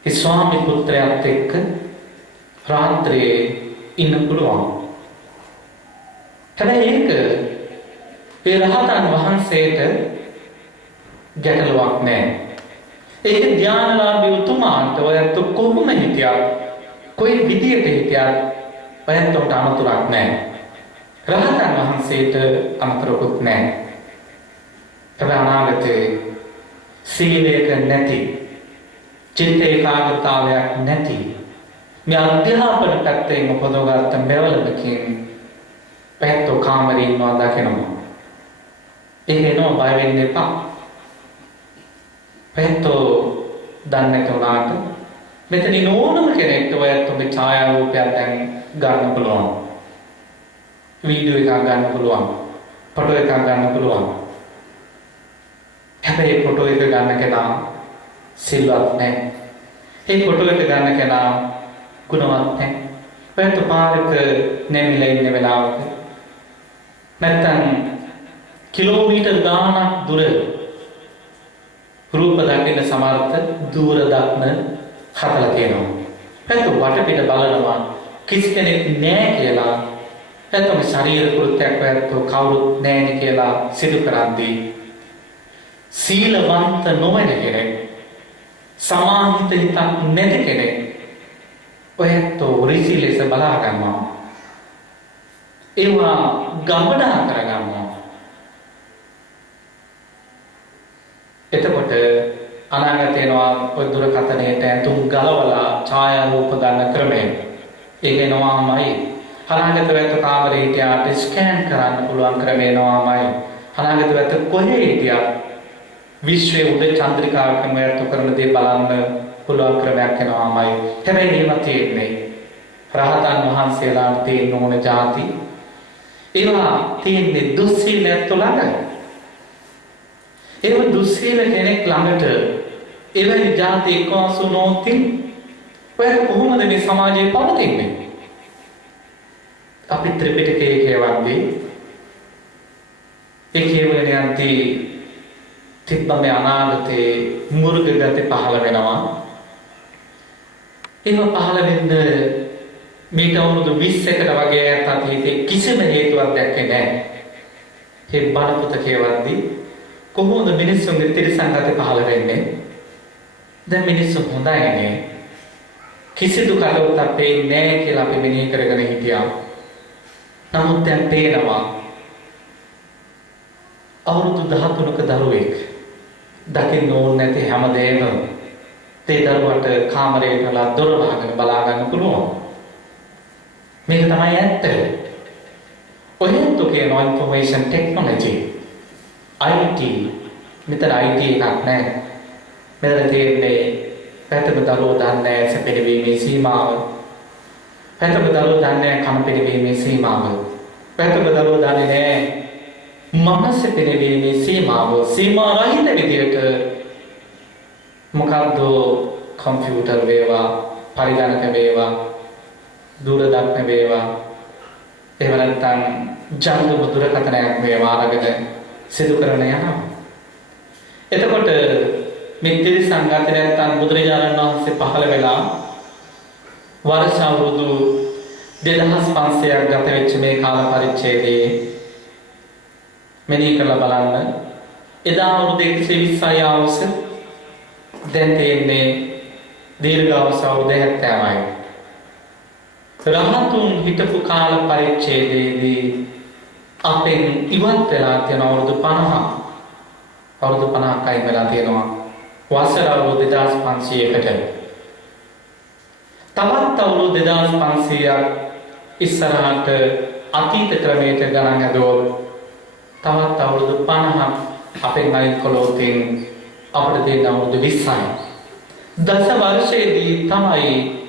ඒ ස්වාමි පුත්‍රයාත් එක්ක රාත්‍රියේ ඉන්න පුළුවන්. හැබැයි ඒක ඒ රහතන් වහන්සේට ගැටලුවක් නැහැ. ඒක ධානලාභී උතුමාන්ට ඔයත් කොහොම හිටියත් කොයි විදියට හිටියත් ඔයත් අනතුරක් නැහැ. රහතන් වහන්සේට අනතුරකුත් නැහැ. හැබැයි අනාගතේ සීලයක නැති චිත්ත ඒකාග්‍රතාවයක් නැති මේ අධ්‍යාපන පැත්තෙන් උපදවගත්ත මෙවලකින් පැත්තෝ කාමරේ ඉන්නවා දකිනවා. ඒක නෝ බය වෙන්න එපා. පැත්තෝ දන්නේ නැතුණාට මෙතන ඕනම කෙනෙක්ට ඔයත් ඔබේ ඡායාරූපයක් දැන් ගන්න පුළුවන්. වීඩියෝ එකක් ගන්න පුළුවන්. ෆොටෝ එකක් ගන්න පුළුවන්. හැබැයි ෆොටෝ එක ගන්න කෙනා සිල්වත් නැහැ. ඒ ෆොටෝ එක ගන්න කෙනා ගුණවත් නැහැ. පැත්ත පාරක නැමිලා ඉන්න වෙලාවක නැත්තම් කිලෝමීටර් ගාණක් දුර රූප දකින්න සමර්ථ දුර දක්න හදලා තියෙනවා. පැත්ත වටපිට බලනවා කිසි කෙනෙක් නැහැ කියලා. පැත්තම ශරීර කෘත්‍යයක් පැත්තෝ කවුරුත් නැහැ කියලා සිදු කරද්දී සීලවන්ත නොවන කෙනෙක් සමාහිත හිතක් නැති කෙනෙක් ඔයත්ෝ ඍසි ලෙස බලා ගන්නවා. ඒවා ගමඩා කරගන්නවා. එතකොට අනාගතේනවා ඔය දුරකථනයට ඇතුම් ගලවලා ඡායාරූප ගන්න ක්‍රමය. ඒක නෝවාමයි. අනාගත වෙත කාමරේ හිටියාට ස්කෑන් කරන්න පුළුවන් ක්‍රමය නෝවාමයි. අනාගත වෙත කොහේ හිටියත් විශ්වයේ උඩ චන්ද්‍රිකාවකම යතු කරන දේ බලන්න පුළුවන් ක්‍රමයක් වෙනවාමයි. හැබැයි මේවා තියෙන්නේ රහතන් වහන්සේලාට තියෙන ඕන જાති. ඒවා තියෙන්නේ දුස්සීලයක් තුළඟ. ඒව දුස්සීල කෙනෙක් ළඟට එවැනි જાති එක්වාසු නොතින් ඔය කොහොමද මේ සමාජයේ පවතින්නේ? අපි ත්‍රිපිටකයේ කියවන්නේ ඒ කියවන යන්ති තිබ්බමේ අනාගතේ මුර්ග ගති පහළ වෙනවා. ඒක පහළ වෙන්න මේක අවුරුදු 20කට වගේ අතීතයේ කිසිම හේතුවක් දැක්කේ නැහැ. ඒ බණ පොත කියවද්දී කොහොමද මිනිස්සුන්ගේ තිරසං ගති පහළ වෙන්නේ? දැන් මිනිස්සු හොඳයි නේ. කිසිදු කඩවතක් පේන්නේ නැහැ කියලා අපි මෙනෙහි කරගෙන හිටියා. නමුත් දැන් පේනවා අවුරුදු 13ක දරුවෙක් දකින්න ඕනේ නැති හැමදේම තේ දරුවට කාමරේට ලා දොර වහගෙන බලා ගන්න පුළුවන්. මේක තමයි ඇත්ත. ඔයත් කියන ইনফরমේෂන් ටෙක්නොලොජි IT මෙතන IT එකක් නැහැ. මෙතන තියෙන්නේ පැතක දරුවෝ දන්නේ සැපෙනවීමේ සීමාව. පැතක දරුවෝ දන්නේ කන පිළිවීමේ සීමාව. පැතක දරුවෝ දන්නේ නැහැ මනස පිළිවීමේ සීමාව. සීමා රහිත විදියට මොකද්ද කම්පියුටර් වේවා පරිගණක වේවා දුරදක්න වේවා එහෙම නැත්නම් ජංගම දුරකථනයක් වේවා අරගෙන සිදු කරන යනවා. එතකොට මේ තිරසංගත නැත්නම් බුදුරජාණන් වහන්සේ පහළ වෙලා වර්ෂ අවුරුදු 2500ක් ගත වෙච්ච මේ කාල පරිච්ඡේදයේ මෙනෙහි කරලා බලන්න එදා අවුරුදු 120යි අවුස දැන් තියෙන්නේ දීර්ඝවස අවුරුදු 70යි. රහතුන් හිටපු කාල පරිච්ඡේදයේදී අපෙන් ඉවත් වෙලා තියෙන අවුරුදු 50 අවුරුදු 50ක්යි වෙලා තියෙනවා වසර අවුරුදු 2500කට. තවත් අවුරුදු 2500ක් ඉස්සරහට අතීත ක්‍රමයට ගණන් හදුවොත් තවත් අවුරුදු 50ක් අපෙන් අයින් කළොතින් අපිට දෙන්න අවුරුදු 20යි. දස වර්ෂයේදී තමයි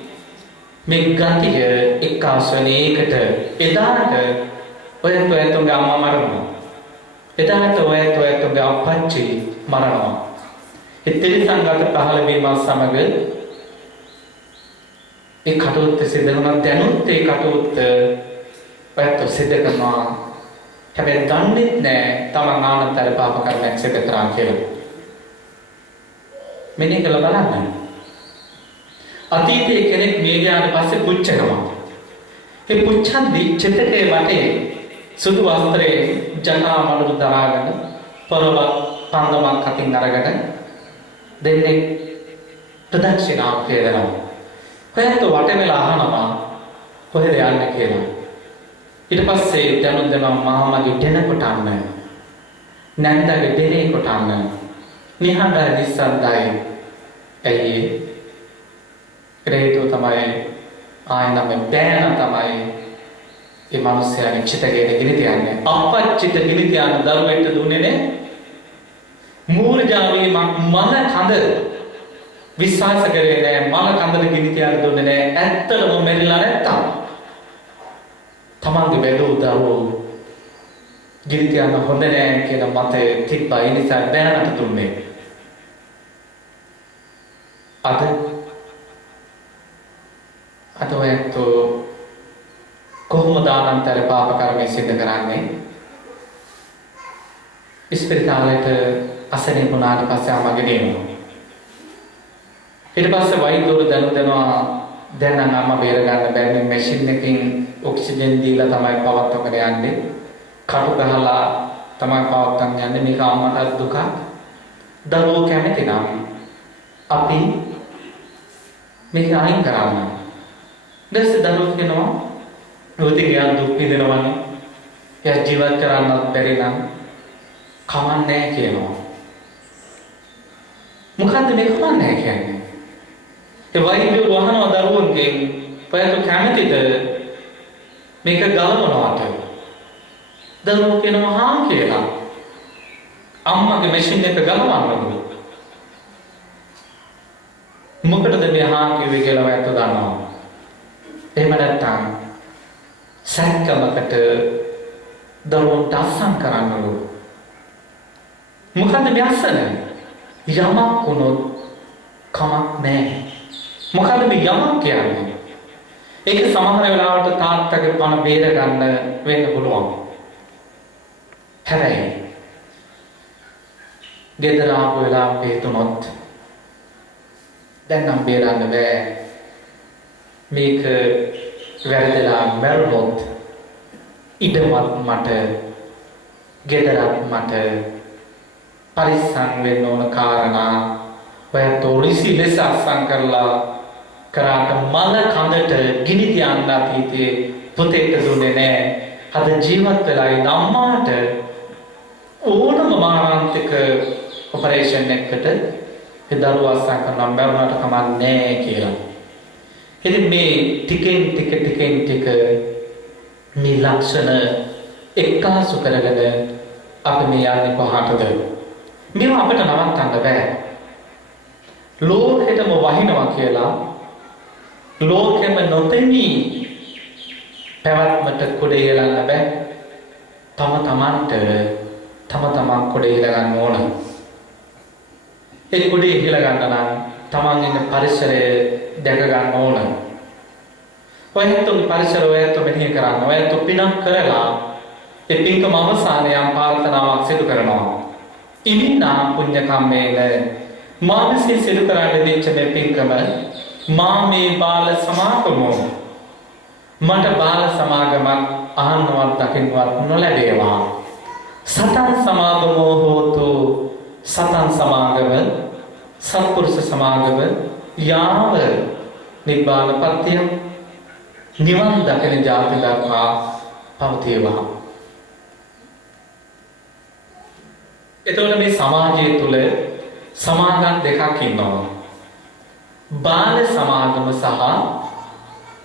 මේ ගතිය එක්කාසන ඒකට එදාට ඔයතුගේ අම්මා මරනවා. එදාට ඔයතුගේ අප්පච්චි මරනවා. ඒ තිරිසංගත පහළ වීම සමග ඒ කටයුත්ත සිද්ධ වුණා. දැනුත් ඒ කටයුත්ත ඔයත් සිද්ධ කරනවා. හැබැයි දන්නේ නැහැ තමන් ආනන්තර පාප කර්මයක් සිද්ධ කරා කියලා. මෙන්න කළ බලන්න. අතීතයේ කෙනෙක් මිය ගියාට පස්සේ පුච්චනවා. ඒ පුච්චන්දී චිතකේ වටේ සුදු වස්ත්‍රයේ ජටා මඩු දරාගෙන පොරව පන්දමක් අතින් අරගෙන දෙන්නේ ප්‍රදක්ෂිනාව කියලා. කොහෙන්ද වටේලා අහනවා කොහෙද යන්නේ කියලා. ඊට පස්සේ දැනුම් දෙනවා මාමගේ දෙන කොටන්න. නැන්දගේ දෙනේ කොටන්න. නිහඬ නිස්සද්දයි. ඇයි හේතුව තමයි ආයනම බෑන තමයි ඒ මිනිස්යාගේ චිතකයේ ගිනි තියන්නේ. අපච්චිත ගිනි තියන දරුවෙට දුන්නේ නේ මූර්ජාවේ මන කඳ විශ්වාස කරේ නෑ. මන කඳට ගිනි තියන දුන්නේ නෑ. ඇත්තටම මෙරිලා නැත්තම් තමන්ගේ බැලූ දරුවෝ ගිනි තියන හොඳ නෑ කියන මතය තිබ්බා. ඒ නිසා බෑනට දුන්නේ. අද ඔයත් කොහොමද ආනන්තර පාප කර්මය සිද්ධ කරන්නේ? ඉස්පිරිතාලෙට අසනීප වුණාට පස්සේ ආමගෙන එනවා. ඊට පස්සේ වෛද්‍යවරු දැනුවා දැන් නම් අම්මා බේර ගන්න බැරි මැෂින් එකකින් ඔක්සිජන් දීලා තමයි පවත්වගෙන යන්නේ. කටු ගහලා තමයි පවත්වන්න යන්නේ. මේක අම්මට දුක. දරුවෝ කැමති නම් අපි මේක අයින් කරන්න. දැන් දරුවෝ කියනවා ඔතේ ගියා දුක් විඳිනවනේ. එයා ජීවත් කරන්නත් බැරි නම් කමන්නේ කියනවා. මොකද්ද මේ කමන්නේ කියන්නේ? ඒ වෛද්‍ය වහනවා දරුවන්ගෙන් ඔයාට කැමතිද මේක ගලවනවාට? දරුවෝ කියනවා හා කියලා. අම්මගේ මැෂින් එක ගලවන්නද? මොකටද මේ හා කිව්වේ කියලා ඔයාට දන්නවා. එහෙම නැත්නම් සැකමකට දරුවන්ට අස්සම් කරන්නලු. මොකද්ද මේ අස්සන? යමක් වුණොත් කමක් නැහැ. මොකද්ද මේ යමක් කියන්නේ? ඒක සමහර වෙලාවට තාත්තගේ පණ බේර ගන්න වෙන්න පුළුවන්. හැබැයි ගෙදර ආපු වෙලාවට හේතුනොත් දැන් නම් බේරන්න බෑ. මේක වැරදිලා මැරුණොත් ඉඩමත් මට ගෙදරත් මට පරිස්සම් වෙන්න ඕන කාරණා ඔයත් ඔරිසි ලෙස අස්සම් කරලා කරාට මල කඳට ගිනි තියන්න අතීතයේ පුතේට දුන්නේ නෑ. අද ජීවත් වෙලා ඉන්න අම්මාට ඕනම මාරාන්තික ඔපරේෂන් එකකට ඒ දරුවා අස්සම් කරනවා මැරුණාට කමක් නෑ කියලා. ඉතින් මේ ටිකෙන් ටික මේ ලක්ෂණ එක්කාසු කරගෙන අපි මේ යන්නේ කොහාටද? මේවා අපිට නවත්තන්න බෑ. ලෝකෙටම වහිනවා කියලා ලෝකෙම නොතෙමී පැවැත්මට කුඩේ යලන්න බෑ. තමන් කුඩේ ඉල ගන්න ඕන. ඒ කුඩේ ඉල ගන්න නම් තමන් ඉන්න පරිසරය දැක ගන්න ඕන. ඔයතුගේ පරිසරය ඔයත් මෙහෙය කරන්න. ඔයත් පිනක් කරලා ඒ පින්කම අවසානයේ ප්‍රාර්ථනාවක් සිදු කරනවා. ඉමිනා පුණ්‍ය කම්මේන මානසික සිදු කරන්න දෙච්ච මේ පින්කම මාමේ බාල සමාගමෝ මට බාල සමාගමක් අහන්නවත් දකින්නවත් නොලැබේවා. සතන් සමාගමෝ හෝතු සතන් සමාගම සත්පුරුෂ සමාගම යාව නිබ්බාන පත්‍ය නිවන් දකින ජාති දක්වා පවතිවා. එතකොට මේ සමාජය තුල සමාගම් දෙකක් ඉන්නවා. බාල සමාගම සහ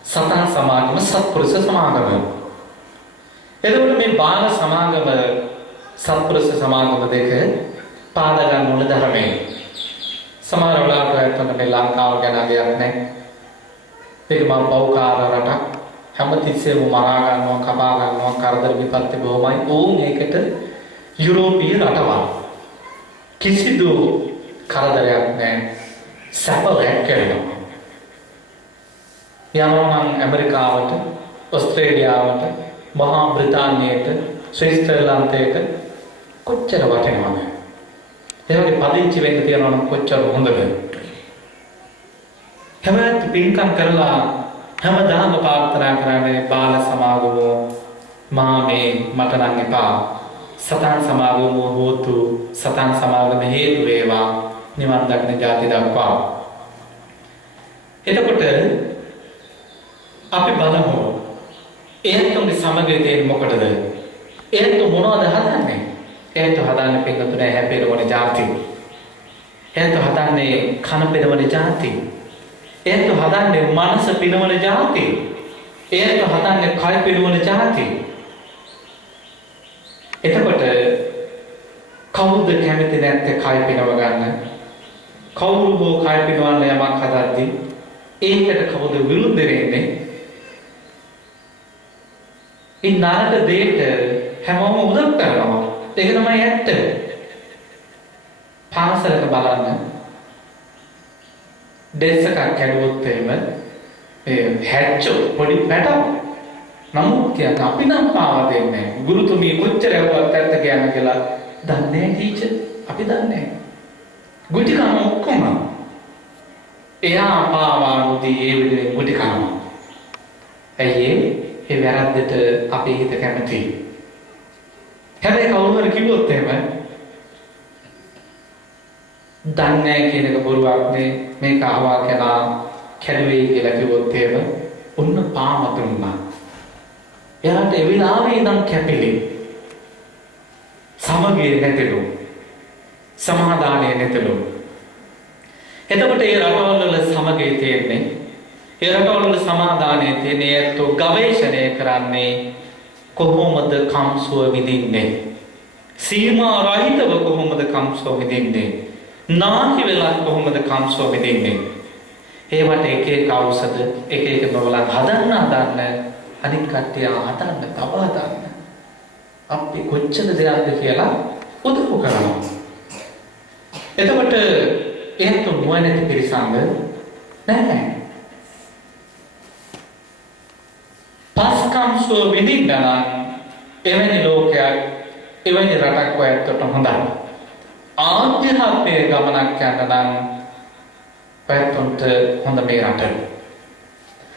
සතන් සමාගම සත්පුරුෂ සමාගම. එතකොට මේ බාල සමාගම සත්පුරුෂ සමාගම දෙක පාදා ගන්න ඕන ධර්මයේ. සමහර වෙලාවට ඇත්තට මේ ලංකාව ගැන අගයක් නැහැ. ඒක මම බෞකාර රටක්. හැමතිස්සෙම මරා ගන්නවා, කපා ගන්නවා, කරදර විපත්ති බොහොමයි. ඕන් ඒකට යුරෝපීය රටවල්. කිසිදු කරදරයක් නැහැ. සැප රැකගෙනවා. යනවා නම් ඇමරිකාවට, ඕස්ට්‍රේලියාවට, මහා බ්‍රිතාන්‍යයට, ස්විට්සර්ලන්තයට කොච්චර වටිනවද? ඒ වගේ පදිංචි වෙන්න තියනවා නම් කොච්චර හොඳද? හැමදාම පින්කම් කරලා හැමදාම ප්‍රාර්ථනා කරන්නේ බාල සමාගම මාමේ මට නම් එපා. සතන් සමාගම හෝතු සතන් සමාගම හේතු වේවා නිවන් දක්න ජාති දක්වා. එතකොට අපි බලමු එයන්තුන්ගේ සමගිය තියෙන්නේ මොකටද? එයන්තු මොනවද හදන්නේ? එයන්තු හදන්නේ පිටුනේ හැපෙනවනේ ජාති. එයන්තු හදන්නේ කන පෙරවන ජාති. එයන්තු හදන්නේ මනස පිනවන ජාති. එයන්තු හදන්නේ කය පිනවන ජාති. එතකොට කවුද කැමති නැත්තේ කය පිනව ගන්න? කවුරු හෝ කය පිනවන්න යමක් හදද්දී ඒකට කවුද විරුද්ධ වෙන්නේ? ඒ නරක දෙයට හැමෝම උදව් කරනවා. ඒක තමයි ඇත්ත. පාසලක බලන්න ඩෙස් එකක් කැඩුවොත් එහෙම ඒ හැච්චෝ පොඩි පැටව. නමුත් කියන්නේ අපි නම් පාවා දෙන්නේ නැහැ. ගුරුතුමිය කොච්චර යවුවත් ඇත්ත කියන්න කියලා දන්නේ නැහැ ටීචර්. අපි දන්නේ නැහැ. ගුටි කන ඔක්කොම එයා පාවා නොදී ඒ විදිහේ ගුටි කනවා. ඇයි ඒ වැරද්දට අපේ හිත කැමතියි. හැබැයි කවුරු හරි කිව්වොත් එහෙම දන්නේ නැහැ කියන එක බොරුවක් නේ මේක අහවා කියලා කැඩුවේ කියලා කිව්වොත් එහෙම ඔන්න පාම දුන්නා. එයාට ඒ විලාවේ ඉඳන් කැපිලි. සමගිය නැතිලු. සමාදානය නැතිලු. එතකොට ඒ රටවල් වල සමගිය තියෙන්නේ ඒ රටවල් වල සමාදානය තියෙන්නේ ඒත් ගවේෂණය කරන්නේ කොහොමද කම්සුව විඳින්නේ? සීමා රහිතව කොහොමද කම්සුව විඳින්නේ? නාකි වෙලා කොහොමද කම්සුව විඳින්නේ? ඒවට එක එක ඖෂධ එක එක බවලක් හදන්න අනිත් කට්ටිය හදන්න තබා ගන්න. අපි කොච්චර දෙයක්ද කියලා උදව් කරනවා. එතකොට එහෙත් මොනෑති පිරිසංග නැහැ. පස්කම්සුව විඳින්න නම් එවැනි ලෝකයක් එවැනි රටක් ඔයත්තට හොඳයි. ආධ්‍යාත්මික ගමනක් යන්න නම් ඔයත්තන්ට හොඳ මේ රට.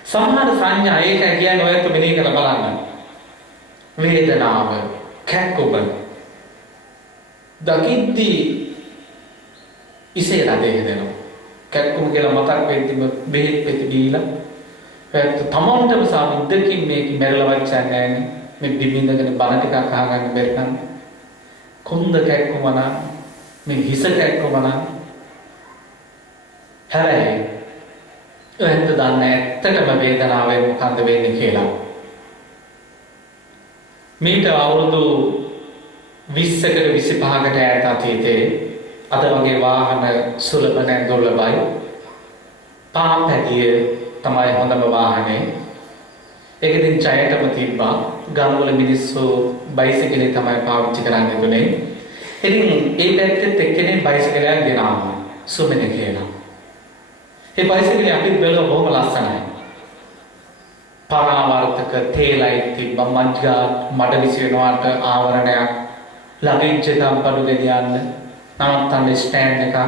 සමහර සංඥා ඒක කියන්නේ ඔයත්තු මෙනෙහි කරලා බලන්න. වේදනාව, කැක්කුම දකිද්දී ඉසේ රදේ දෙනවා. කැක්කුම කියලා මතක් වෙද්දිම බෙහෙත් පෙති දීලා ඒත් තමන්ටම සාමුද්දකින් මේක මෙරළවත් නැහැ නේ. මේ බිමින්දගෙන බන ටිකක් අහගන්න බැරි නම් කොන්ද කැක්කුම නම් මේ හිස කැක්කුම නම් හැබැයි ඔයත් දන්නේ ඇත්තටම වේදනාවෙන් මොකන්ද වෙන්නේ කියලා. මේට අවුරුදු 20කට 25කට ඈත අතීතයේ අද වගේ වාහන සුලභ නැ දුර්ලභයි. පාපැදිය තමයි හොඳම වාහනේ. ඒක ඉතින් ඡයයටම තිබ්බා. ගම්වල මිනිස්සු බයිසිකලේ තමයි පාවිච්චි කරන්නේ තුනේ. ඉතින් ඒ පැත්තෙත් එක්කෙනෙක් බයිසිකලයක් ගෙනාවා. සුමින කියලා. ඒ බයිසිකලේ අපිට බලන බොහොම ලස්සනයි. පරාවර්තක තේලයි තිබ්බා. මංජා මඩ විසි වෙනවාට ආවරණයක්. ලගේජ් එකක් බඩු ගෙනියන්න. නවත්තන්න ස්ටෑන්ඩ් එකක්.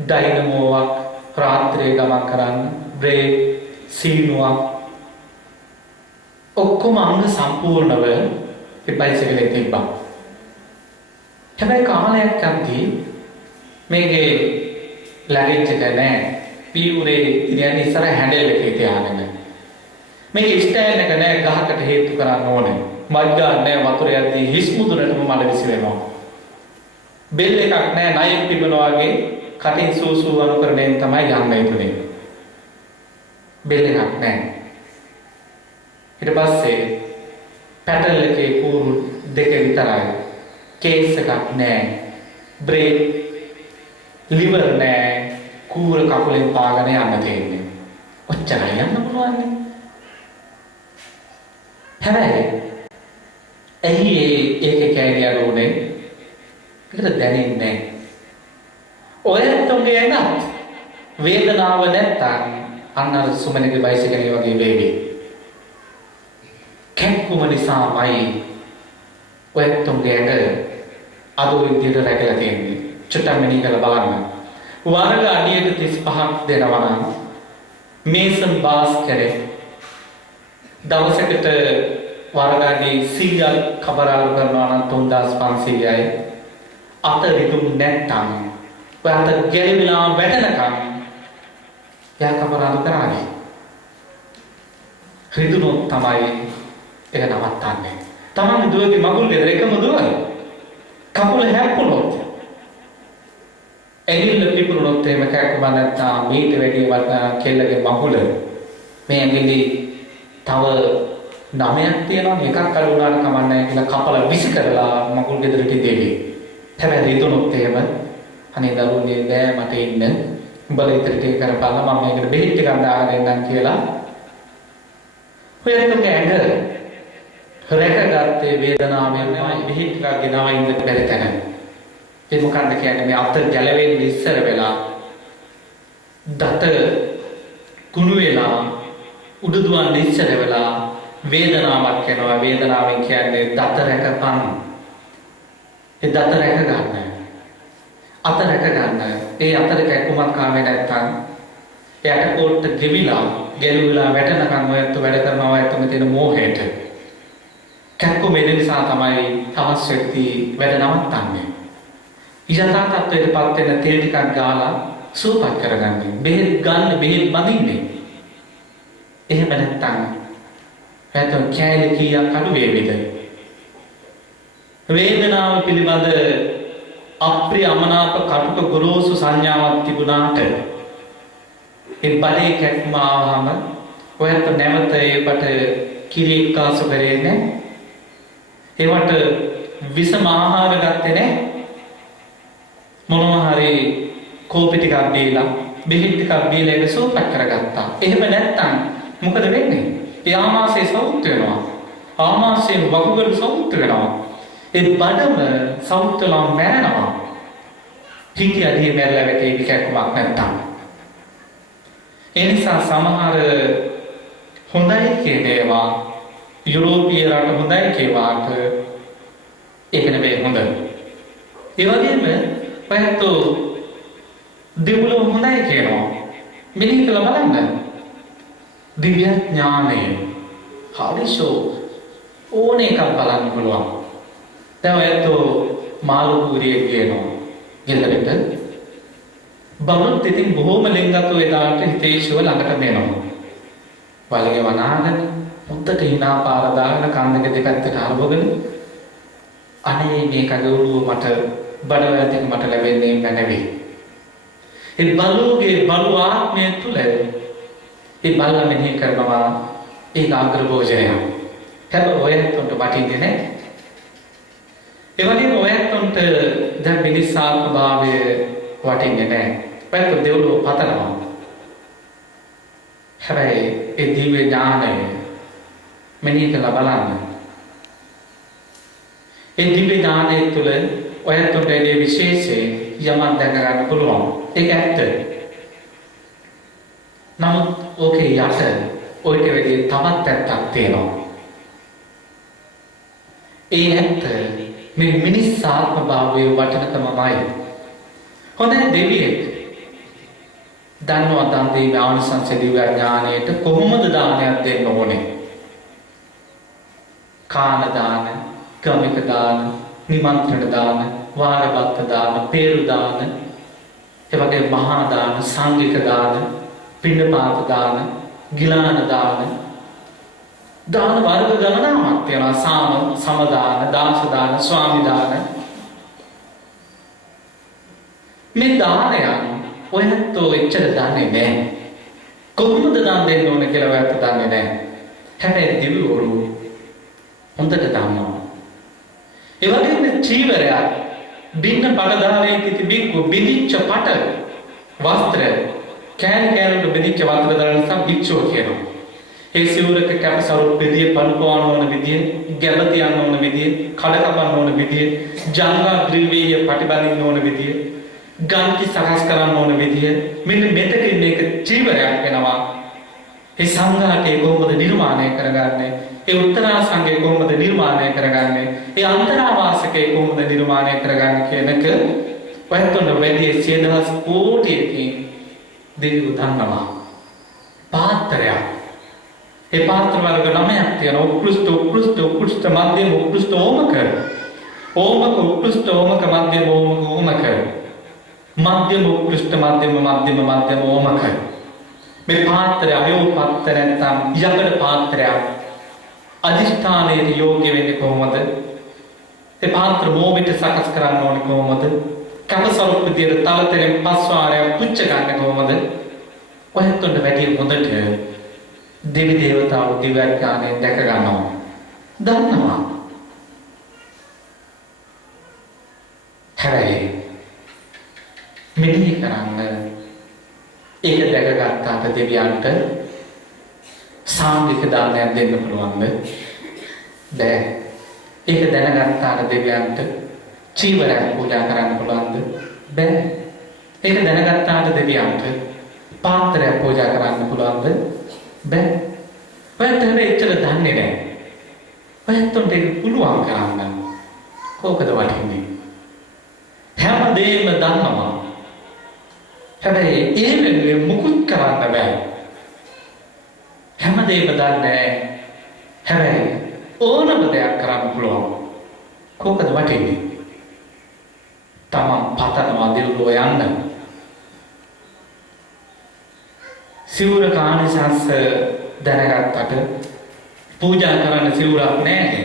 ඩයිනමෝවක් රාත්‍රියේ ගමන් කරන්න. බ්‍රේක් සීනුවක් ඔක්කොම අංග සම්පූර්ණව ඒ බයිසිකලේ තිබ්බා. හැබැයි කාලයක් යද්දී මේකේ ලගේජ් එක නැහැ. පීවුරේ ඉතින් ඉස්සර හැන්ඩල් එකේ තියාගෙන. මේක ස්ටෑන්ඩ් එක නැහැ ගහකට හේතු කරන්න ඕනේ. මඩ ගන්න නැහැ වතුර යද්දී හිස් මුදුනටම මඩ විසි වෙනවා. බෙල් එකක් නැහැ නයින් තිබුණා වගේ කටින් සූසූ අනුකරණයෙන් තමයි යන්න ඉතුනේ. බෙල් එකක් නැහැ. ඊට පස්සේ පැඩල් එකේ කූරු දෙක විතරයි. කේස් එකක් නැහැ. බ්‍රේක් liver නෑ කූර කකුලෙන් පාගන යන්න තියෙන්නේ. ඔච්චරයි යන්න පුළුවන්. හැබැයි ඇයි ඒක කැඩියා රෝනේ? ඒකට දැනෙන්නේ නැහැ. ඔයත්තුන්ගේ එනත් වේදනාව නැත්තම් අන්න අර සුමනගේ බයිසිකලේ වගේ වේවි. කැක්කුම නිසාමයි ඔයත්තුන්ගේ ඇඟ අද විදියට රැකලා තියෙන්නේ. චුට්ටක් මෙනි කරලා බලන්න. වර්ග අඩියට 35ක් දෙනවා නම් මේසන් බාස් කරේ දවසකට වර්ග අඩි 100ක් කබරාලු කරනවා නම් 3500යි. අත රිදුම් නැත්තම් ඔයාට ගැලවිලා වැටෙනකම් යා කබරාලු කරන්නේ. රිදුනොත් තමයි ඒක නවත්තන්නේ. තමන් දුවගේ මගුල් ගෙදර එකම දුවයි. කකුල හැප්පුණොත් ඇඟිල්ල පිපුණොත් එහෙම කැක්කුම නැත්තම් මීට වැඩි වටා කෙල්ලගේ මගුල මේ ඇඟිලි තව 9ක් තියෙනවා එකක් අඩු වුණාට කමක් නැහැ කියලා කපලා විසි කරලා මගුල් ගෙදරට දෙවි. හැබැයි රිදුනොත් එහෙම අනේ දරුවනේ නෑ මට ඉන්න උඹලා ඉතින් ටික කරපළා මම මේකට බෙහෙත් ටිකක් දාගෙන ඉන්නම් කියලා ඔයත් ඇඟ රැකගත්තේ වේදනාවෙන් නෙවෙයි බෙහෙත් ටිකක් ගෙනව ඉන්න බැරි තැන. ඒ මොකක්ද කියන්නේ මේ අත ගැලවෙන්න ඉස්සර වෙලා දත කුණු වෙලා උඩුදුවන් ඉස්සර වෙලා වේදනාවක් එනවා. වේදනාවෙන් කියන්නේ දත රැකපන්. ඒ දත රැක ගන්න. අත රැක ගන්න. ඒ අතර කැක්කුමක් ආවේ නැත්තම් එයාට පොට්ට ගෙවිලා ගැලවිලා වැටෙනකන් ඔයත් වැඩ කරනවා ඔයත් තියෙන මෝහයට. කැක්කුම එන නිසා තමයි තවස් ශක්තිය වැඩ නවත්තන්නේ. ඉජතා තත්ත්වයටපත් වෙන තෙල් ටිකක් ගාලා සූපත් කරගන්නේ. බෙහෙත් ගන්න බෙහෙත් බඳින්නේ. එහෙම නැත්තම් නැත්නම් කැලේ කීයක් අඩු වේවිද? වේදනාව පිළිබඳ අප්‍රිය අමනාප කටුක ගොරෝසු සංඥාවක් තිබුණාට ඒ බඩේ කැක්කුම ආවම ඔයත් නැවත ඒකට කිරි එක්කාසු කරේ නැහැ. ඒවට විසම ආහාර ගත්තේ නැහැ. මොනවා හරි කෝපි ටිකක් බීලා බෙහෙත් ටිකක් බීලා ඒක සූපත් කරගත්තා. එහෙම නැත්තම් මොකද වෙන්නේ? ඒ ආමාශය සෞඛ්‍ය වෙනවා. ආමාශයෙන් වකුගඩු සෞඛ්‍ය වෙනවා. ඒ බඩම සෞඛ්‍ය වෙලා මැරෙනවා. පිටි අධිය මැරලා වැටේ කැක්කුමක් නැත්තම්. ඒ නිසා සමහර හොඳයි කියන ඒවා යුරෝපීය රට හොඳයි කියවාට ඒක නෙවෙයි හොඳ. ඒ වගේම පැත්තෝ දෙවුල හොඳයි කියනවා. මෙලින් කළ බලන්න. දිව්‍ය ඥානය හරිසෝ ඕනේ එකක් බලන්න පුළුවන්. දැන් ඔයත්ෝ මාළු කුරියෙක් කියනවා. ගෙදරට බලුත් ඉතින් බොහොම ලෙන්ගතු එදාට හිතේශව ළඟට දෙනවා. වලගේ වනාගෙන මුත්තට hina පාර දාගෙන කන් දෙක දෙපැත්තට අරබගෙන අනේ මේකගේ උළුව මට බඩවැලෙන් මට ලැබෙන්නේ නැනෙවි. ඒ බලුගේ බලු ආත්මය තුල ඒ බලන මෙහි කරනවා ඒක අග්‍ර භෝජනය. හැබැයි ඔයත්ොන්ට වටින්නේ නැහැ. ඒ වගේම ඔයත්ොන්ට දැන් මිනිස්සාත්ම භාවය වටින්නේ නැහැ. ඔයත් දෙව්ලොව පතනවා. හැබැයි ඒ දිව්‍ය ඥානය මෙහි කළා බලන්න. ඒ දිව්‍ය ඥානය තුල ඔයත්ොන්ට ඒ විශේෂයෙන් යමක් දැක ගන්න පුළුවන්. ඒක ඇත්ත. නමුත් ඕකේ යට ඔයිට වැඩි තවත් ඇත්තක් තියෙනවා. ඒ ඇත්ත මේ මිනිස් ආත්ම භාවයේ වටිනකමයි. හොඳයි දෙවියෙක් දන්නවා දන් දීමේ ආනිසංස දිව්‍ය ඥානයට කොහොමද දානයක් දෙන්න ඕනේ? කාන දාන, ගමික දාන, නිමන්ත්‍රණ දාන, වාරබත්ත දාන, පේරු දාන, එවැගේ මහා දාන, සංඝික දාන, පිණ්ඩපාත දාන, ගිලාන දාන, දාන වර්ග ගණනාවක් තියෙනවා. සමදාන, දාස දාන, ස්වාමි දාන. මේ දානයන් ඔයත්ෝ එච්චර දන්නේ නැහැ. කොහොමද දන් දෙන්න ඕන කියලා ඔයත් දන්නේ නැහැ. හැබැයි දෙවිවරු හොඳට දන්නවා. ඒ වගේම චීවරයක් බින්න පටදාරේ තිති බික්කු බිදිච්ච පට වස්ත්‍ර කෑලි කෑලි බිදිච්ච වස්ත්‍ර දාන නිසා භික්ෂුව කියනවා. ඒ සිවුරක කැපසරු බෙදිය පළුපවන්න ඕන විදිය, ගැබ තියන්න ඕන විදිය, කඩ කපන්න ඕන විදිය, ජංගා ග්‍රීවීය පටිබඳින්න ඕන විදිය, ගන්ති සකස් කරන්න ඕන විදිය, මෙන්න මෙතකින් මේක චීවරයක් වෙනවා. ඒ සංඝාටේ කොහොමද නිර්මාණය කරගන්නේ? ඒ උත්තරා සංඝේ කොහොමද නිර්මාණය කරගන්නේ? ඒ අන්තරාවාසකේ කොහොමද නිර්මාණය කරගන්නේ කියන එක වයතුන වැඩි 100,000 කෝටියකින් දෙවියෝ දන්නවා. පාත්‍රයක්. ඒ පාත්‍ර වර්ග 9ක් තියෙනවා. උත්කෘෂ්ඨ මධ්‍යම උත්කෘෂ්ඨ ඕමක. ඕමක උත්කෘෂ්ඨ ඕමක මධ්‍යම ඕමක ඕමක. මධ්‍යම උත්කෘෂ්ඨ මධ්‍යම ඕමක. මේ පාත්‍රය අයෝපත්ත නැත්නම් යකඩ පාත්‍රයක් අධිෂ්ඨානයේ යෝග්‍ය වෙන්නේ කොහොමද? ඒ පාත්‍ර මොමිට සකස් කරන්න ඕනේ කොහොමද? කපසරු විදියට තලතෙන් පස් වාරයක් පුච්ච ගන්න කොහොමද? ඔයත් වැඩි හොඳට දෙවි දේවතාවෝ දිව්‍යඥානයෙන් දැක ගන්නවා. දන්නවා. හැබැයි මෙනෙහි කරන්න ඒක දැකගත්තාට දෙවියන්ට සාංගික දානයක් දෙන්න පුළුවන්ද? බෑ. ඒක දැනගත්තාට දෙවියන්ට චීවරයක් පූජා කරන්න පුළුවන්ද? බෑ. ඒක දැනගත්තාට දෙවියන්ට පාත්‍රයක් පූජා කරන්න පුළුවන්ද? බෑ. ඔයත් හැබැයි එච්චර දන්නේ නැහැ. ඔයත්ට ඒක පුළුවන් කරන්න. කෝකද වටින්නේ? හැමදේම දන්නවා. හැබැයි ඒ වෙනුවෙන් මුකුත් කරන්න බෑ. හැමදේම දන්නේ. හැබැයි ඕනම දෙයක් කරන්න පුළුවන්. කෝකද වටින්නේ? තමන් පතනවා දිරුව යන්න. සිවුර කාණිසංස දැනගත්තට පූජා කරන්න සිවුරක් නැහැ.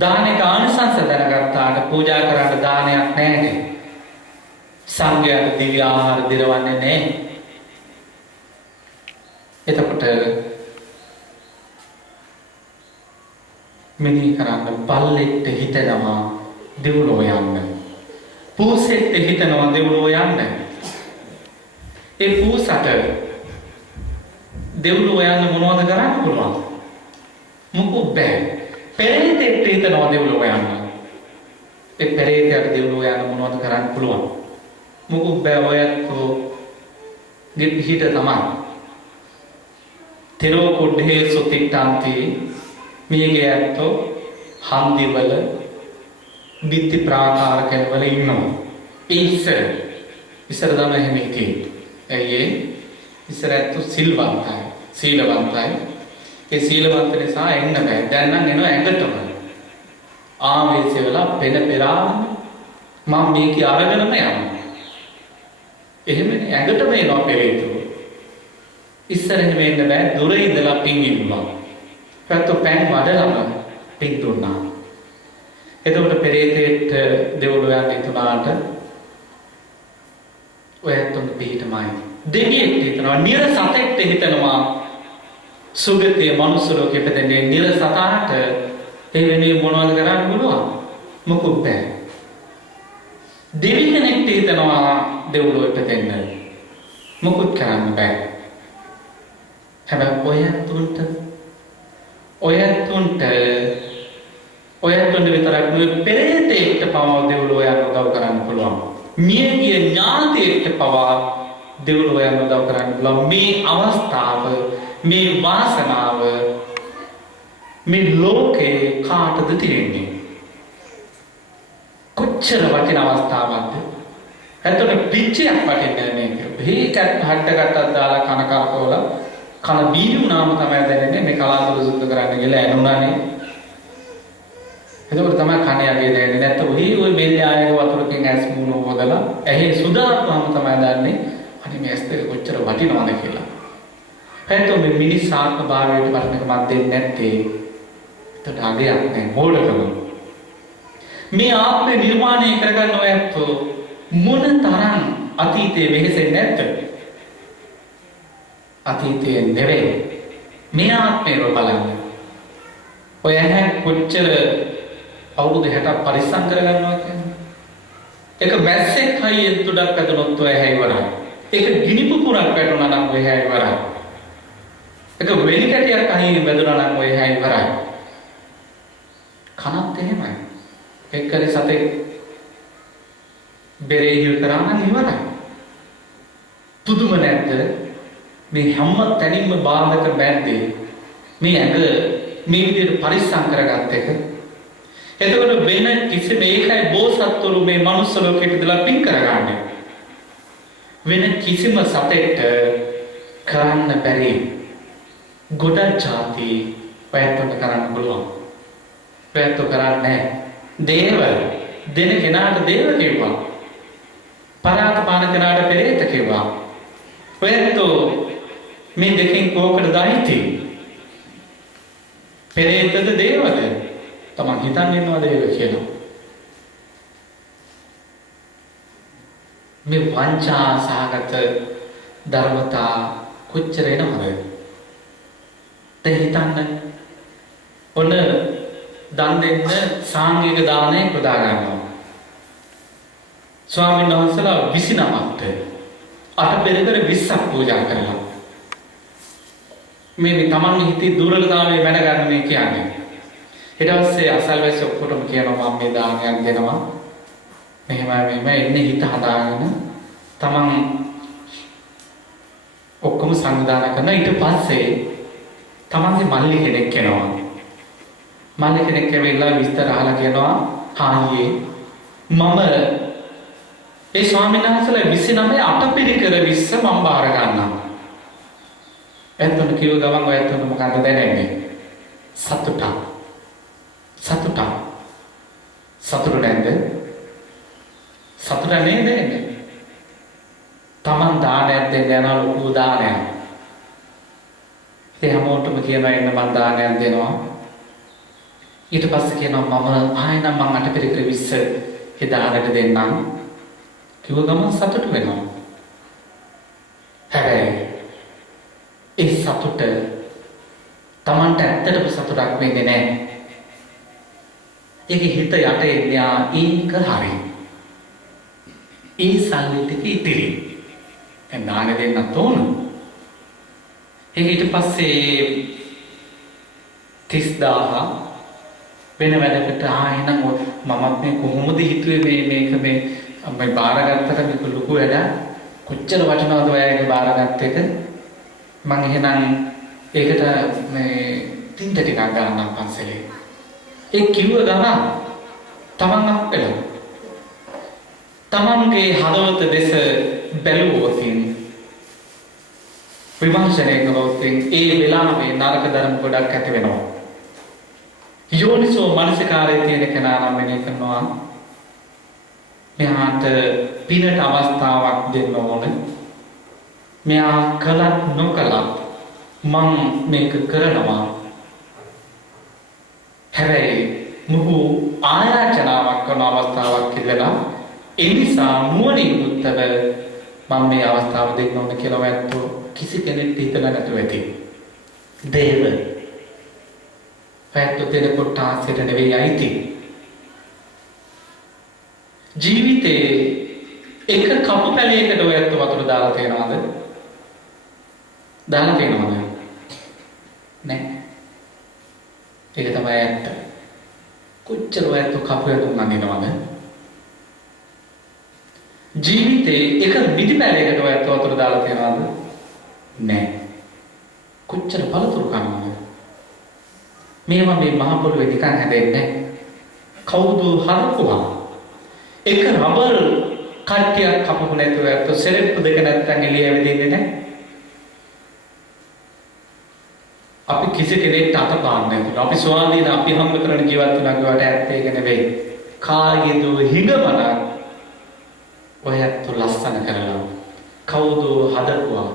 දානේ කාණිසංස දැනගත්තාට පූජා කරන්න දානයක් නැහැ. සංඝයාට දිව්‍ය ආහාර දිරවන්නේ නැහැ. එතකොට මෙනි කරන්න බල්ලෙක්ට හිතෙනවා දෙව්ලොව යන්න. පූසෙක්ට හිතෙනවා දෙව්ලොව යන්න. ඒ පූසට දෙව්ලොව යන්න මොනවද කරන්න පුළුවන්? මොකක් බෑ. පෙරේතෙක්ට හිතනවා දෙව්ලොව යන්න. ඒ පෙරේතයාට දෙව්ලොව යන්න මොනවද කරන්න පුළුවන්? මොකක් බෑ. ඔයත්ෝ නිහිත තමයි. තිරෝ කුඩ්ඩේ සුතිට්ටන්ති මේගේ ඇත්තෝ හන්දිවල බිත්ති ප්‍රාකාරකවල ඉන්නවා. ඒ ඉස්සර තමයි එහෙම හිටියේ. ඇයි ඉස්සර ඇත්තෝ සිල්වන්තයි. සීලවන්තයි. ඒ සීලවන්ත නිසා එන්න බෑ. දැන් නම් එනවා ඇඟටම. ආවේශය වෙලා පෙන පෙරාගෙන මම මේක අරගෙනම යනවා. එහෙමනේ ඇඟටම එනවා පෙරේතෝ. ඉස්සරහින් වෙන්න බෑ. දුර ඉඳලා පින් ඉන්නවා. පැත්ත පෑන් වඩලම පින් දුන්නා. එතකොට පෙරේතෙට දෙව්ලොව යන්න ඉතුණාට ඔයත්තුන් පිටමයි. දෙවියෙක් හිතනවා නිර සතෙක්ට හිතනවා සුගතිය මනුස්ස ලෝකෙ ඉපදෙන්නේ නිර සතාට ඒ වෙනුවෙන් මොනවද කරන්න පුළුවන්? මොකුත් බෑ. දෙවි කෙනෙක්ට හිතනවා දෙව්ලොව ඉපදෙන්න මොකුත් කරන්න බෑ. හැබැයි ඔයත්තුන්ට විතරක් නෙවෙයි පෙරේතෙක්ට පවා දෙව්ලොව යන්න උදව් කරන්න පුළුවන්. මියගිය ඥාතියෙක්ට පවා දෙව්ලොව යන්න උදව් කරන්න පුළුවන්. මේ අවස්ථාව, මේ වාසනාව මේ ලෝකේ කාටද තියෙන්නේ? කොච්චර වටින අවස්ථාවක්ද? එතකොට පිච්චයක් වටින්නේ මේක. මේකත් හට්ටකට දාලා කන කරකවලා කන බීරි වුණාම තමයි දැනෙන්නේ මේ කලාතුර සුද්ධ කරන්න කියලා ඇනුණානේ. එතකොට තමයි කන යගේ දැනෙන්නේ. නැත්නම් ඔය මෙල්ල ආයක වතුරකින් ඇස් මූණ හොදලා ඇහි සුදාත්මම තමයි දන්නේ. අනේ මේ ඇස් දෙක කොච්චර වටිනවද කියලා. එතකොට මේ මිනිස් ආත්ම භාවයට වටිනකමක් දෙන්නේ නැත්තේ. එතකොට අගයක් නැහැ මොඩකම. මේ ආත්මය නිර්මාණය කරගන්න ඔයත් මොන තරම් අතීතයේ වෙහෙසෙන්නේ නැද්ද? අතීතයේ නෙවෙයි මේ ආත්මේ බලන්න. ඔය කොච්චර අවුරුදු 60ක් පරිස්සම් කරගන්නවා කියන්නේ. එක මැස්සෙක් හයියෙන් තුඩක් පැදුනොත් ඔය හැයි ඉවරයි. එක ගිනි පුපුරක් වැටුණා නම් ඔය හැයි ඉවරයි. එක වෙලි කැටයක් අහින් වැදුණා නම් ඔය හැයි ඉවරයි. කනත් එහෙමයි. එක්කරි සතෙක් බෙරේ හිල් කරා නම් ඉවරයි. පුදුම නැද්ද? මේ හැම තැනින්ම බාධක මැද්දේ මේ ඇඟ මේ විදිහට පරිස්සම් කරගත්ත එක. එතකොට වෙන කිසිම ඒකයි බෝසත්තුරු මේ මනුස්ස ලෝකෙට ඉඳලා පින් කරගන්නේ. වෙන කිසිම සතෙක්ට කරන්න බැරි ගොඩක් ಜಾති පැත්තට කරන්න පුළුවන්. පැත්ත කරන්නේ නැහැ. දේව දෙන කෙනාට දේව කිව්වා. පරාත පාන කෙනාට පෙරේත කිව්වා. පැත්තෝ මේ දෙකෙන් කෝකටද අයිති? පෙරේතද දේවද? තමන් හිතන් ඉන්නවා දේව කියලා. මේ වංචා සහගත ධර්මතා කොච්චර එනවද? දැන් හිතන්න ඔන්න දන් දෙන්න සාංගික දානය පුදා ගන්නවා. ස්වාමීන් වහන්සේලා 29ට අට පෙරකර 20ක් පූජා කරලා මේ තමන්ගේ හිතේ දුර්වලතාවය වැඩ ගන්න මේ කියන්නේ. ඊට පස්සේ අසල්වැසි ඔක්කොටම කියනවා මම මේ දානයක් දෙනවා. මෙහෙම එන්නේ හිත හදාගෙන තමන් ඔක්කොම සංවිධානය කරන ඊට පස්සේ තමන්ගේ මල්ලි කෙනෙක් එනවා. මල්ලි කෙනෙක් ඇවිල්ලා විස්තර අහලා කියනවා හායියේ මම ඒ ස්වාමීන් වහන්සේලා 29 අටපිරිකර 20 මම බාර ගන්නවා. එතන කිව්ව ගමන් ඔය එතන මොකද දැනෙන්නේ? සතුටක්. සතුට නැද්ද? සතුට නේද? තමන් දානයක් දෙන්න යන ලොකු දානයක්. ඒ හැමෝටම කියනවා එන්න මම දානයක් දෙනවා. ඊට පස්සේ කියනවා මම ආයෙනම් මම අටපිරිකර 20 ඒ දානකට දෙන්නම්. කිව්ව ගමන් සතුට වෙනවා. හැබැයි ඒ සතුට තමන්ට ඇත්තටම සතුටක් වෙන්නේ නැහැ. ඒක හිත යට එන්නේ ඒක හරි. ඒ සල්ලි ටික ඉතිරි. දැන් දාන දෙන්නත් ඕන. ඒක ඊට පස්සේ 30000 වෙන වැඩකට ආයෙනම් මමත් මේ කොහොමද හිතුවේ මේ බාරගත්තට මේක ලොකු වැඩක්. කොච්චර වටිනවද ඔයගේ බාරගත්ත එක? මං එහෙනම් ඒකට මේ තින්ත ටිකක් ගන්නම් පන්සලේ. ඒ කිව්ව ගමන් තමන් අප්පෙලා. තමන්ගේ හදවත දෙස බැලුවොත් විමර්ශනය කළොත් ඒ වෙලාවේ නරක ධර්ම ගොඩක් ඇති වෙනවා. යෝනිසෝ මනසිකාරයේ තියෙන කෙනා නම් මෙනේ කරනවා මෙයාට පිනට අවස්ථාවක් දෙන්න ඕනේ. මෙයා කලත් නොකලත් මං මේක කරනවා. හැබැයි මුහු ආයාචනාවක් කරන අවස්ථාවක් ඉල්ලලා ඒ නිසා නුවණින් උත්තර මම මේ අවස්ථාව දෙන්න ඕන කියලා වැත්තෝ කිසි කෙනෙක් හිතලා නැතුව ඇති. දේව වැත්තෝ දෙන කොටාසෙට නෙවෙයි අයිති. ජීවිතේ එක කපු පැලයකට ඔයත් වතුර දාලා තියනවද? දාලා තියනවද? නෑ. ඒක තමයි ඇත්ත. කොච්චර ඔයත් කපු යතුන් අඳිනවද? ජීවිතේ එක මිටි පැලයකට ඔයත් වතුර දාලා තියනවද? නෑ. කොච්චර පළතුරු කනවද? මේවා මේ මහ පොළොවේ නිකන් හැදෙන්නේ නෑ. කවුද හරකුවා? එක රබර් කට්ටියක් කපපු නැතුව ඇත්ත සෙරෙප්පු දෙක නැත්තම් එළිය ඇවිදින්නේ නැහැ. අපි කිසි කෙනෙක්ට අත පාන්නේ නැහැ. අපි ස්වාධීන අපි හම්බ කරන ජීවත් වෙනවා කියවට ඇත්ත ඒක නෙවෙයි. කාගේද හිඟමන ඔයත් ලස්සන කරලා කවුද හදපුවා?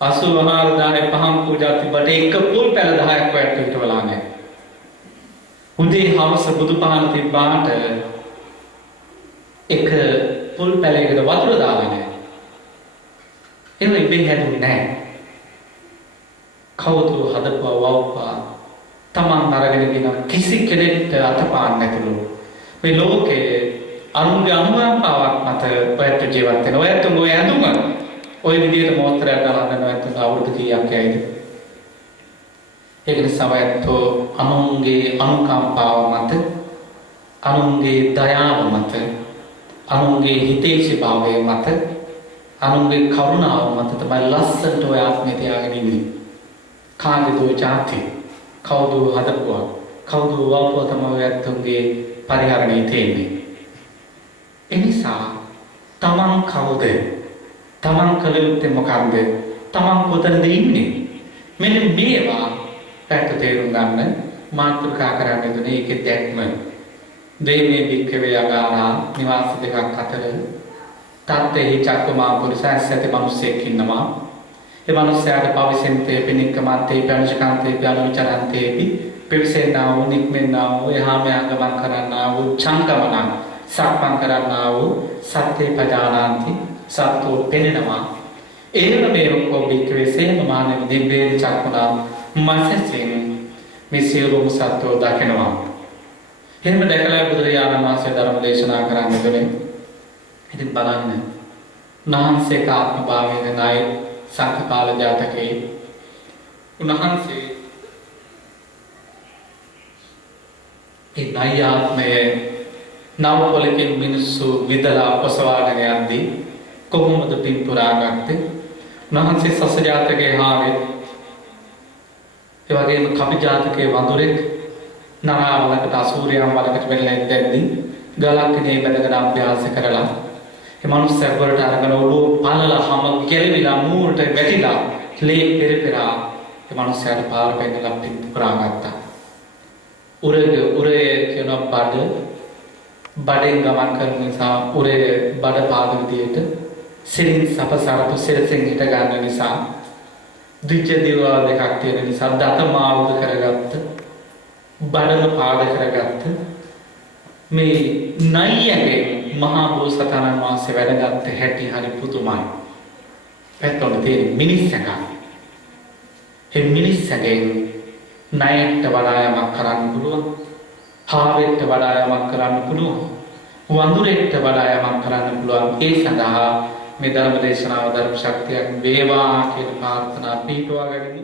84000 පහන් පූජා තිබ්බට එක පුල් පැල 10ක් ඔයත් හිටවලා නැහැ. උදේ හවස බුදුපහන තිබ්බාට එක පුල් පැලයකට වතුර දාලා නැහැ. ඒක ඉබේ හැදුනේ නැහැ. කවුද හදපුවා වවපා තමන් අරගෙන ගින කිසි කෙනෙක්ට අතපාන්න නැතුළු මේ ලෝකයේ අනුන්ගේ අනුකම්පාවක් මත ඔයත් ජීවත් වෙනවා. ඔයත් ඔය ඇඳුම ඔය විදිහට මොහොතක් ගලන්න ඔයත් අවුරුදු කීයක් යයිද? ඒක නිසා ඔයත් අනුන්ගේ අනුකම්පාව මත, අනුන්ගේ දයාව මත, අනුන්ගේ හිතේශීභාවය මත, අනුන්ගේ කරුණාව මත තමයි ලස්සනට ඔය ආත්මය තියාගෙන ඉන්නේ. කාගේදෝ ජාති කවුද හදපුවා, කවුද වපුවා තමයි ඔයත්ගේ පරිහරණය තියෙන්නේ. එනිසා තමන් කවුද? තමන් කළ යුත්තේ මොකක්ද? තමන් කොතනද ඉන්නේ? මෙන්න මේවා පැත්ත තේරුම් ගන්න මාතෘකා කරන්න දුන්නේ ඒකේ දැක්ම. දෙමේ වික්කවේ යගානා නිවාස දෙකක් අතර තත්තේ චක්කමා පුරුෂයන් සැති මිනිසෙක් ඉන්නවා. ඒ මිනිසයාට පවිසෙන්තේ පිනික්කමන්තේ පණිෂකාන්තේ ඥානවිචරන්තේපි පිවිසෙන්නා වූ නික්මෙන්නා වූ එහා මෙහා ගමන් කරන්නා වූ චංකමනං සක්මන් කරන්නා වූ සත්‍ය පජානාන්ති සත්වෝ පෙනෙනවා. ඒව මේකෝ වික්‍රේ සේනමාන දිබ්බේ චක්කුණා මසෙන් මේ සියලුම සත්වෝ දකිනවා. එහෙම දැකලා බුදුරජාණන් වහන්සේ ධර්ම දේශනා කරන්න දුන්නේ. ඉතින් බලන්න උන්වහන්සේ ආත්ම භාවයේ ණය සංඝකාල ජාතකයේ උන්වහන්සේ ඒ ණය ආත්මයේ නව පොලකින් මිනිස්සු විදලා ඔසවාගෙන යද්දී කොහොමද පින් පුරාගත්තේ? උන්වහන්සේ සස ජාතකයේ හාවේ ඒ වගේම කපි ජාතකයේ වඳුරෙක් නරාවලකට අසූරයන් වලකට වෙලා ඉඳද්දී ගලක් නේ බැඳගෙන අභ්‍යාස කරලා ඒ මනුස්සයෙක් වලට අරගෙන ඔළුව පළලා හැම කෙලවිලා මූලට වැටිලා ලේ පෙරපෙරා ඒ මනුස්සයාට පාර පෙන්නලා පින් පුරාගත්තා. උරේ කියන බඩෙන් ගමන් කරන නිසා උරේ බඩ පාද විදියට සිරින් සපසරතු සිරසින් හිට ගන්න නිසා ද්විජ දේවල් දෙකක් තියෙන නිසා දත මාවුද කරගත්ත බඩම පාද කරගත්ත මේ නයියගේ මහා බෝසතාණන් වහන්සේ වැඩගත් හැටි හරි පුදුමයි. පැත්තොල තියෙන මිනිස්සක ඒ මිනිස්සගෙන් ණයට වඩා යමක් කරන්න පුළුවන්, හාවෙට වඩා යමක් කරන්න පුළුවන්, වඳුරෙට වඩා යමක් කරන්න පුළුවන්. ඒ සඳහා මේ ධර්ම දේශනාව ධර්ම ශක්තියක් වේවා කියන ප්‍රාර්ථනා පිටුවා ගනිමු.